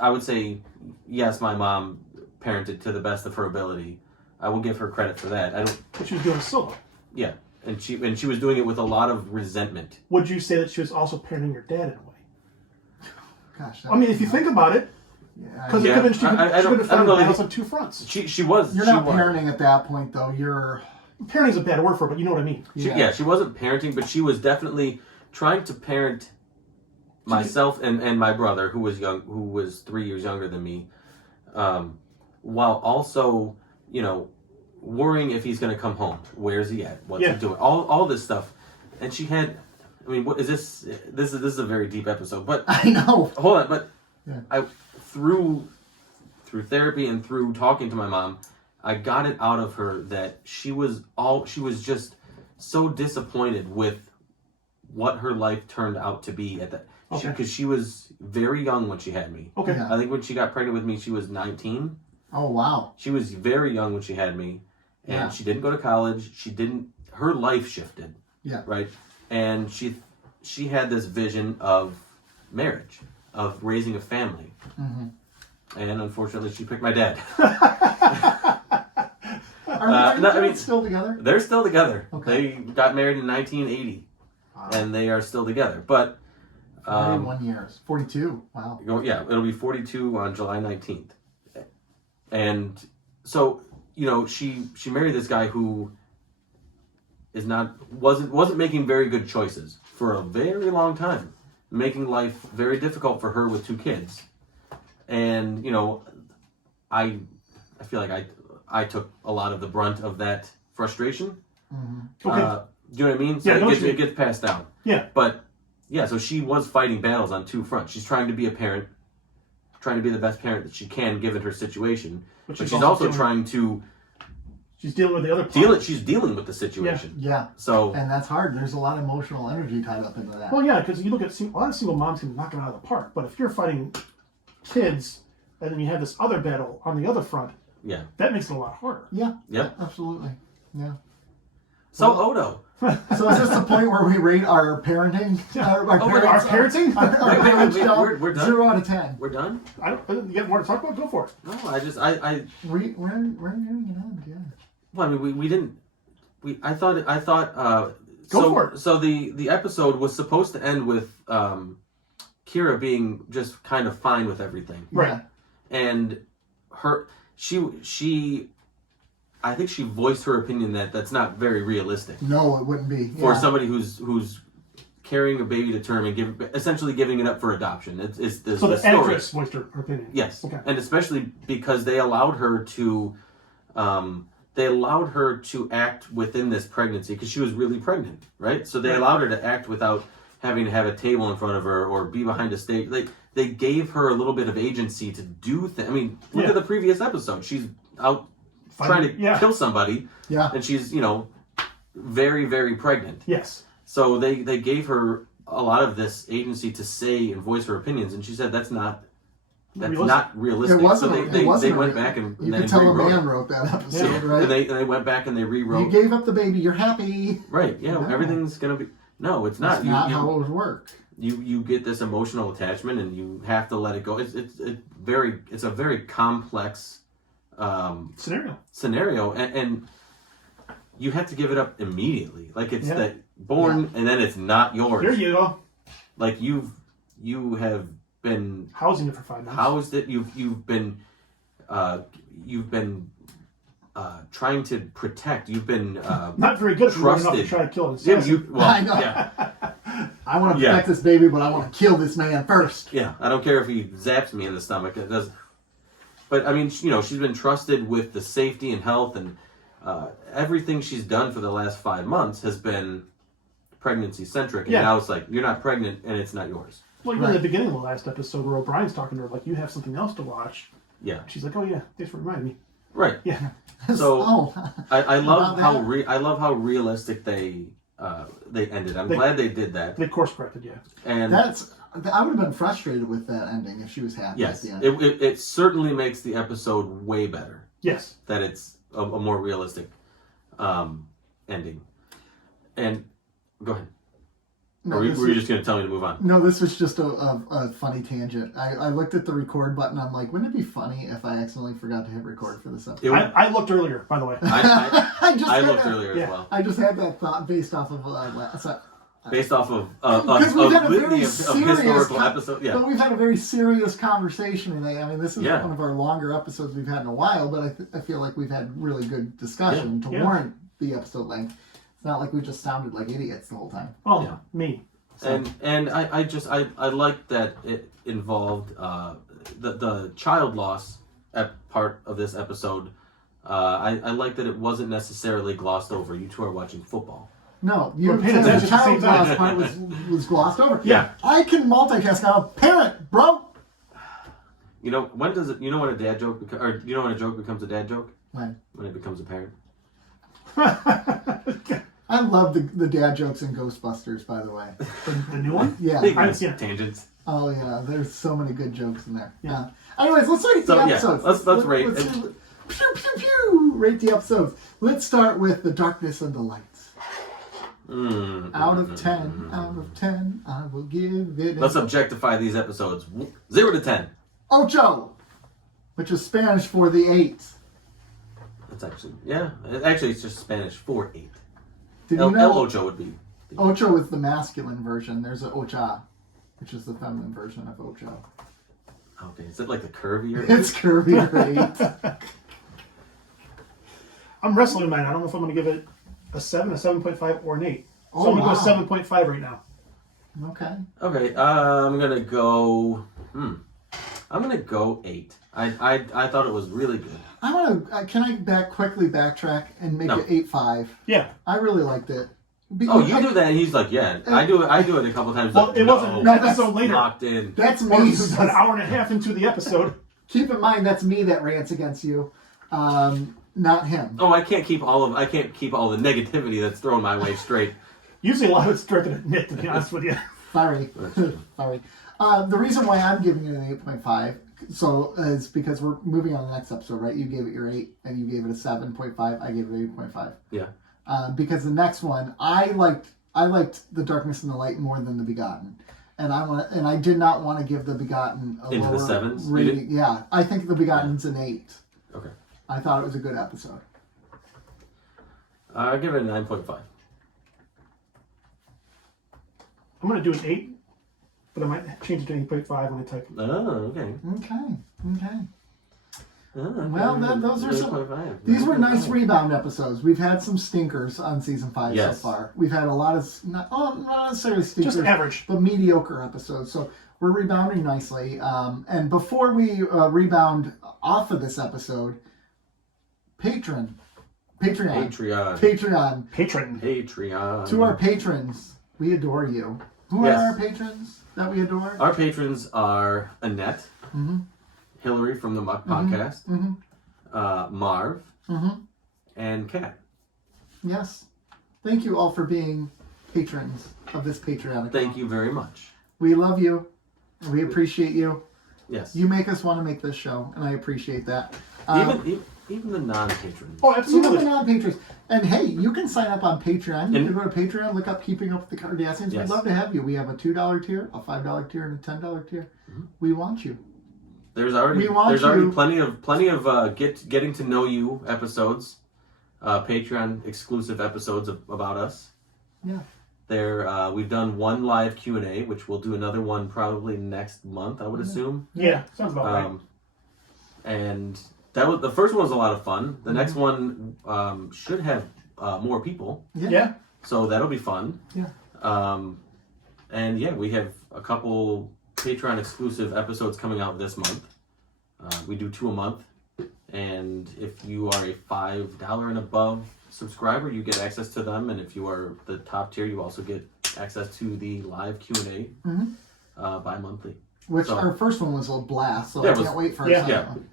I would say yes, my mom parented to the best of her ability. I will give her credit for that. I don't. But she was doing it solo. Yeah, and she was doing it with a lot of resentment. Would you say that she was also parenting your dad in a way? Gosh. I mean, if you think about it, because Yeah, she could have I don't found know the that house on two fronts. She was. You're she not was. parenting at that point, though. You're. Parenting's a bad word for it, but you know what I mean. She wasn't parenting, but she was definitely trying to parent myself and my brother, who was 3 years younger than me, while also, you know, worrying if he's going to come home. Where's he at? What's he doing? All this stuff. And she had, I mean, what is this? This is a very deep episode, but I know. hold on, but Yeah. Through therapy and through talking to my mom, I got it out of her that she was just so disappointed with what her life turned out to be at that. Okay. Because she was very young when she had me. Okay. Yeah. I think when she got pregnant with me, she was 19. Oh, wow. She was very young when she had me, and Yeah. she didn't go to college. Her life shifted. Yeah. Right. And she had this vision of marriage, of raising a family. Mm-hmm. And unfortunately, she picked my dad. Are no, I they mean, still together? They're still together. Okay. They got married in 1980, Wow. and they are still together. But 41 years. 42. Wow. yeah, it'll be 42 on July 19th. And so, you know, she married this guy who wasn't making very good choices for a very long time, making life very difficult for her with 2 kids. And, you know, I feel like I took a lot of the brunt of that frustration. Mm-hmm. Okay. Do you know what I mean? So Yeah, it gets passed down. Yeah. But, yeah, so she was fighting battles on 2 fronts. She's trying to be a parent, trying to be the best parent that she can given her situation. But she's also trying to... She's dealing with the other part. She's dealing with the situation. Yeah. So... And that's hard. There's a lot of emotional energy tied up into that. Well, yeah, because you look at a lot of single moms can knock it out of the park. But if you're fighting kids and then you have this other battle on the other front, yeah, that makes it a lot harder. Yeah. Yep. Absolutely. Yeah. So Odo. So is this the point where we rate our parenting? Our parenting? Our parents' wait, job? we're done? 0 out of 10. We're done? You got more to talk about? Go for it. No, We're nearing an end, yeah. well, I mean, we didn't. I thought. Go for it. So the episode was supposed to end with Kira being just kind of fine with everything, Right. and she. I think she voiced her opinion that that's not very realistic No, it wouldn't be. for Yeah. somebody who's carrying a baby to term and essentially giving it up for adoption. It's the So the story. actress voiced her opinion. Yes, Okay. and especially because they allowed her to act within this pregnancy because she was really pregnant, right? So they allowed her to act without having to have a table in front of her or be behind a stage. They gave her a little bit of agency to do things. I mean, look at the previous episode. She's out trying to kill somebody, and she's, you know, very, very pregnant. Yes. So they gave her a lot of this agency to say and voice her opinions, and she said that's not realistic. It wasn't. So they went back and you then could tell a rewrote man it. wrote that episode, right? And they went back and they rewrote. You gave up the baby. You're happy. Right. Yeah. No. Everything's gonna be. No, it's not. That's not how it would work. You get this emotional attachment and you have to let it go. It's a very complex scenario and you have to give it up immediately. Like it's that born and then it's not yours. Here you go. Like you have been housing it for 5 months. Housed it. You've been trying to protect. You've been not very good at trusted. enough to try to kill it. I know. Yeah. I want to protect this baby, but I want to kill this man first. Yeah, I don't care if he zaps me in the stomach. It does. But I mean, you know, she's been trusted with the safety and health, and everything she's done for the last 5 months has been pregnancy centric. And now it's like you're not pregnant, and it's not yours. Well, even in the beginning of the last episode, where O'Brien's talking to her, like, you have something else to watch. Yeah. She's like, oh yeah, thanks for reminding me. Right. Yeah. So I love how realistic they they ended. I'm glad they did that. They course corrected, yeah. And I would have been frustrated with that ending if she was happy. yes, at the end. it certainly makes the episode way better. Yes. That it's a more realistic ending. And go ahead. No, were you just going to tell me to move on? No, this was just a funny tangent. I looked at the record button. I'm like, wouldn't it be funny if I accidentally forgot to hit record for this episode? I looked earlier, by the way. I looked earlier as well. I just had that thought based off of Based off of because we've had a very historical episode. Yeah. But we've had a very serious conversation today. I mean, this is Yeah. one of our longer episodes we've had in a while, but I feel like we've had really good discussion to warrant the episode length. It's not like we just sounded like idiots the whole time. Oh, Yeah. me. So. And I like that it involved the child loss at part of this episode. I like that it wasn't necessarily glossed over. You two are watching football. No, We're paying attention the at the same child time. loss part was glossed over. Yeah. I can multitask. I'm a parent, bro. You know when a dad joke or you know when a joke becomes a dad joke? When When it becomes a parent. I love the dad jokes in Ghostbusters, by the way. The new one? Yeah. I haven't seen it. Tangents. Oh yeah, there's so many good jokes in there. Yeah. Anyways, let's rate the episodes. Let's rate. Pew pew pew. Rate the episodes. Let's start with the darkness and the lights. Out of 10, out of 10, I will give it. Let's objectify these episodes. 0 to 10. Ocho, which is Spanish for the 8. That's actually it's just Spanish for 8. Did El you know Ocho would be. Ocho is the masculine version? There's an Ocha, which is the feminine version of Ocho. Okay, is it like the curvier? It's curvy 8. I'm wrestling mine. I don't know if I'm going to give it a 7, a 7.5, or an 8. So Oh, I'm going to wow. go 7.5 right now. Okay. Okay, I'm gonna go. I'm gonna go 8. I thought it was really good. I want to. Can I quickly backtrack and make No. it 8.5? Yeah. I really liked it. Oh, you do that, and he's like, yeah, I do it. I do it a couple times. Well, like, it wasn't no, an episode later. locked in. That's Or me. an hour and a half into the episode. Keep in mind that's me that rants against you, not him. Oh, I can't keep all the negativity that's thrown my way straight. Usually a lot of it's directed at Nick, to be honest with you. Sorry. Sorry. The reason why I'm giving it an 8.5 is because we're moving on to the next episode, right? You gave it your 8 and you gave it a 7.5. I gave it 8.5. Yeah. Because the next one, I liked The Darkness and the Light more than The Begotten. And I did not want to give The Begotten a Into the lower 7s? rating. Yeah. I think The Begotten's an 8. Okay. I thought it was a good episode. I give it a 9.5. I'm going to do an 8, but I might change it to 8.5 when I type it. Oh, okay. Okay. Oh, okay. Well, those are some. 9.5. These were nice rebound episodes. We've had some stinkers on season 5 Yes. so far. We've had a lot of not necessarily stinkers, Just average. but mediocre episodes. So we're rebounding nicely. And before we rebound off of this episode, Patreon. Patreon. To our patrons, we adore you. Who Yes. are our patrons that we adore? Our patrons are Annette, Hillary from the Muck Podcast, Marv, and Kat. Yes. Thank you all for being patrons of this Patreon account. Thank you very much. We love you. We appreciate you. Yes. You make us want to make this show, and I appreciate that. Even the non-patrons. Oh, Even absolutely. the non-patrons. And hey, you can sign up on Patreon. You can go to Patreon, look up Keeping Up with the Cardassians. Yes. We'd love to have you. We have a $2 tier, a $5 tier, and a $10 tier. We want you. There's already plenty of getting to know you episodes, Patreon exclusive episodes about us. Yeah. We've done one live Q&A, which we'll do another one probably next month, I would assume. Yeah, sounds about right. And the first one was a lot of fun. The next one should have more people, Yeah. so that'll be fun. Yeah. And yeah, we have a couple Patreon exclusive episodes coming out this month. We do 2 a month, and if you are a $5 and above subscriber, you get access to them, and if you are the top tier, you also get access to the live Q&A bi-monthly. Which So- our first one was a blast, so Yeah, I it was- can't wait for our yeah. second one.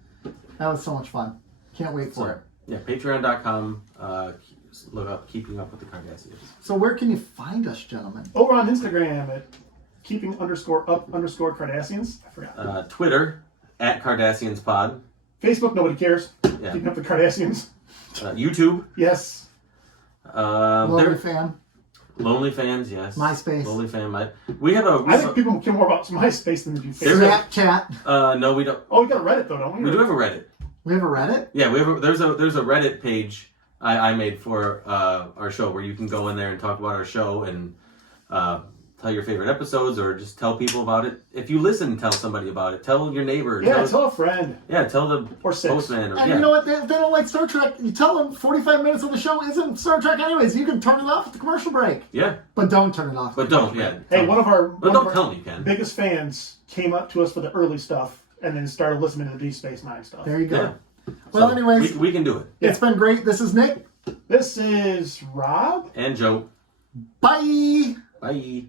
That was so much fun. Can't wait for it. Yeah, patreon.com look up Keeping Up with the Cardassians. So where can you find us, gentlemen? Over on Instagram at keeping_up_Cardassians. I forgot. Twitter at Cardassianspod. Facebook, nobody cares. Yeah. Keeping Up with the Cardassians. YouTube. Yes. Lonely fan. Lonely fans, yes. MySpace. Lonely fan. We have a. I think people care more about MySpace than they do There's Facebook. Snapchat. No, we don't. Oh, we got a Reddit though, don't we? We do have a Reddit. We have a Reddit? Yeah, we have. There's a Reddit page I made for our show where you can go in there and talk about our show and tell your favorite episodes or just tell people about it. If you listen, tell somebody about it. Tell your neighbor. Yeah, tell a friend. Yeah, tell the Or six. postman. And you know what? They don't like Star Trek. You tell them 45 minutes of the show isn't Star Trek anyways. You can turn it off at the commercial break. Yeah. But don't turn it off. But don't, yeah. Hey, one of our tell them you can. biggest fans came up to us for the early stuff and then started listening to the Deep Space Nine stuff. There you go. Yeah. Well, So, anyways, we can do it. it's been great. This is Nick. This is Rob. And Joe. Bye. Bye.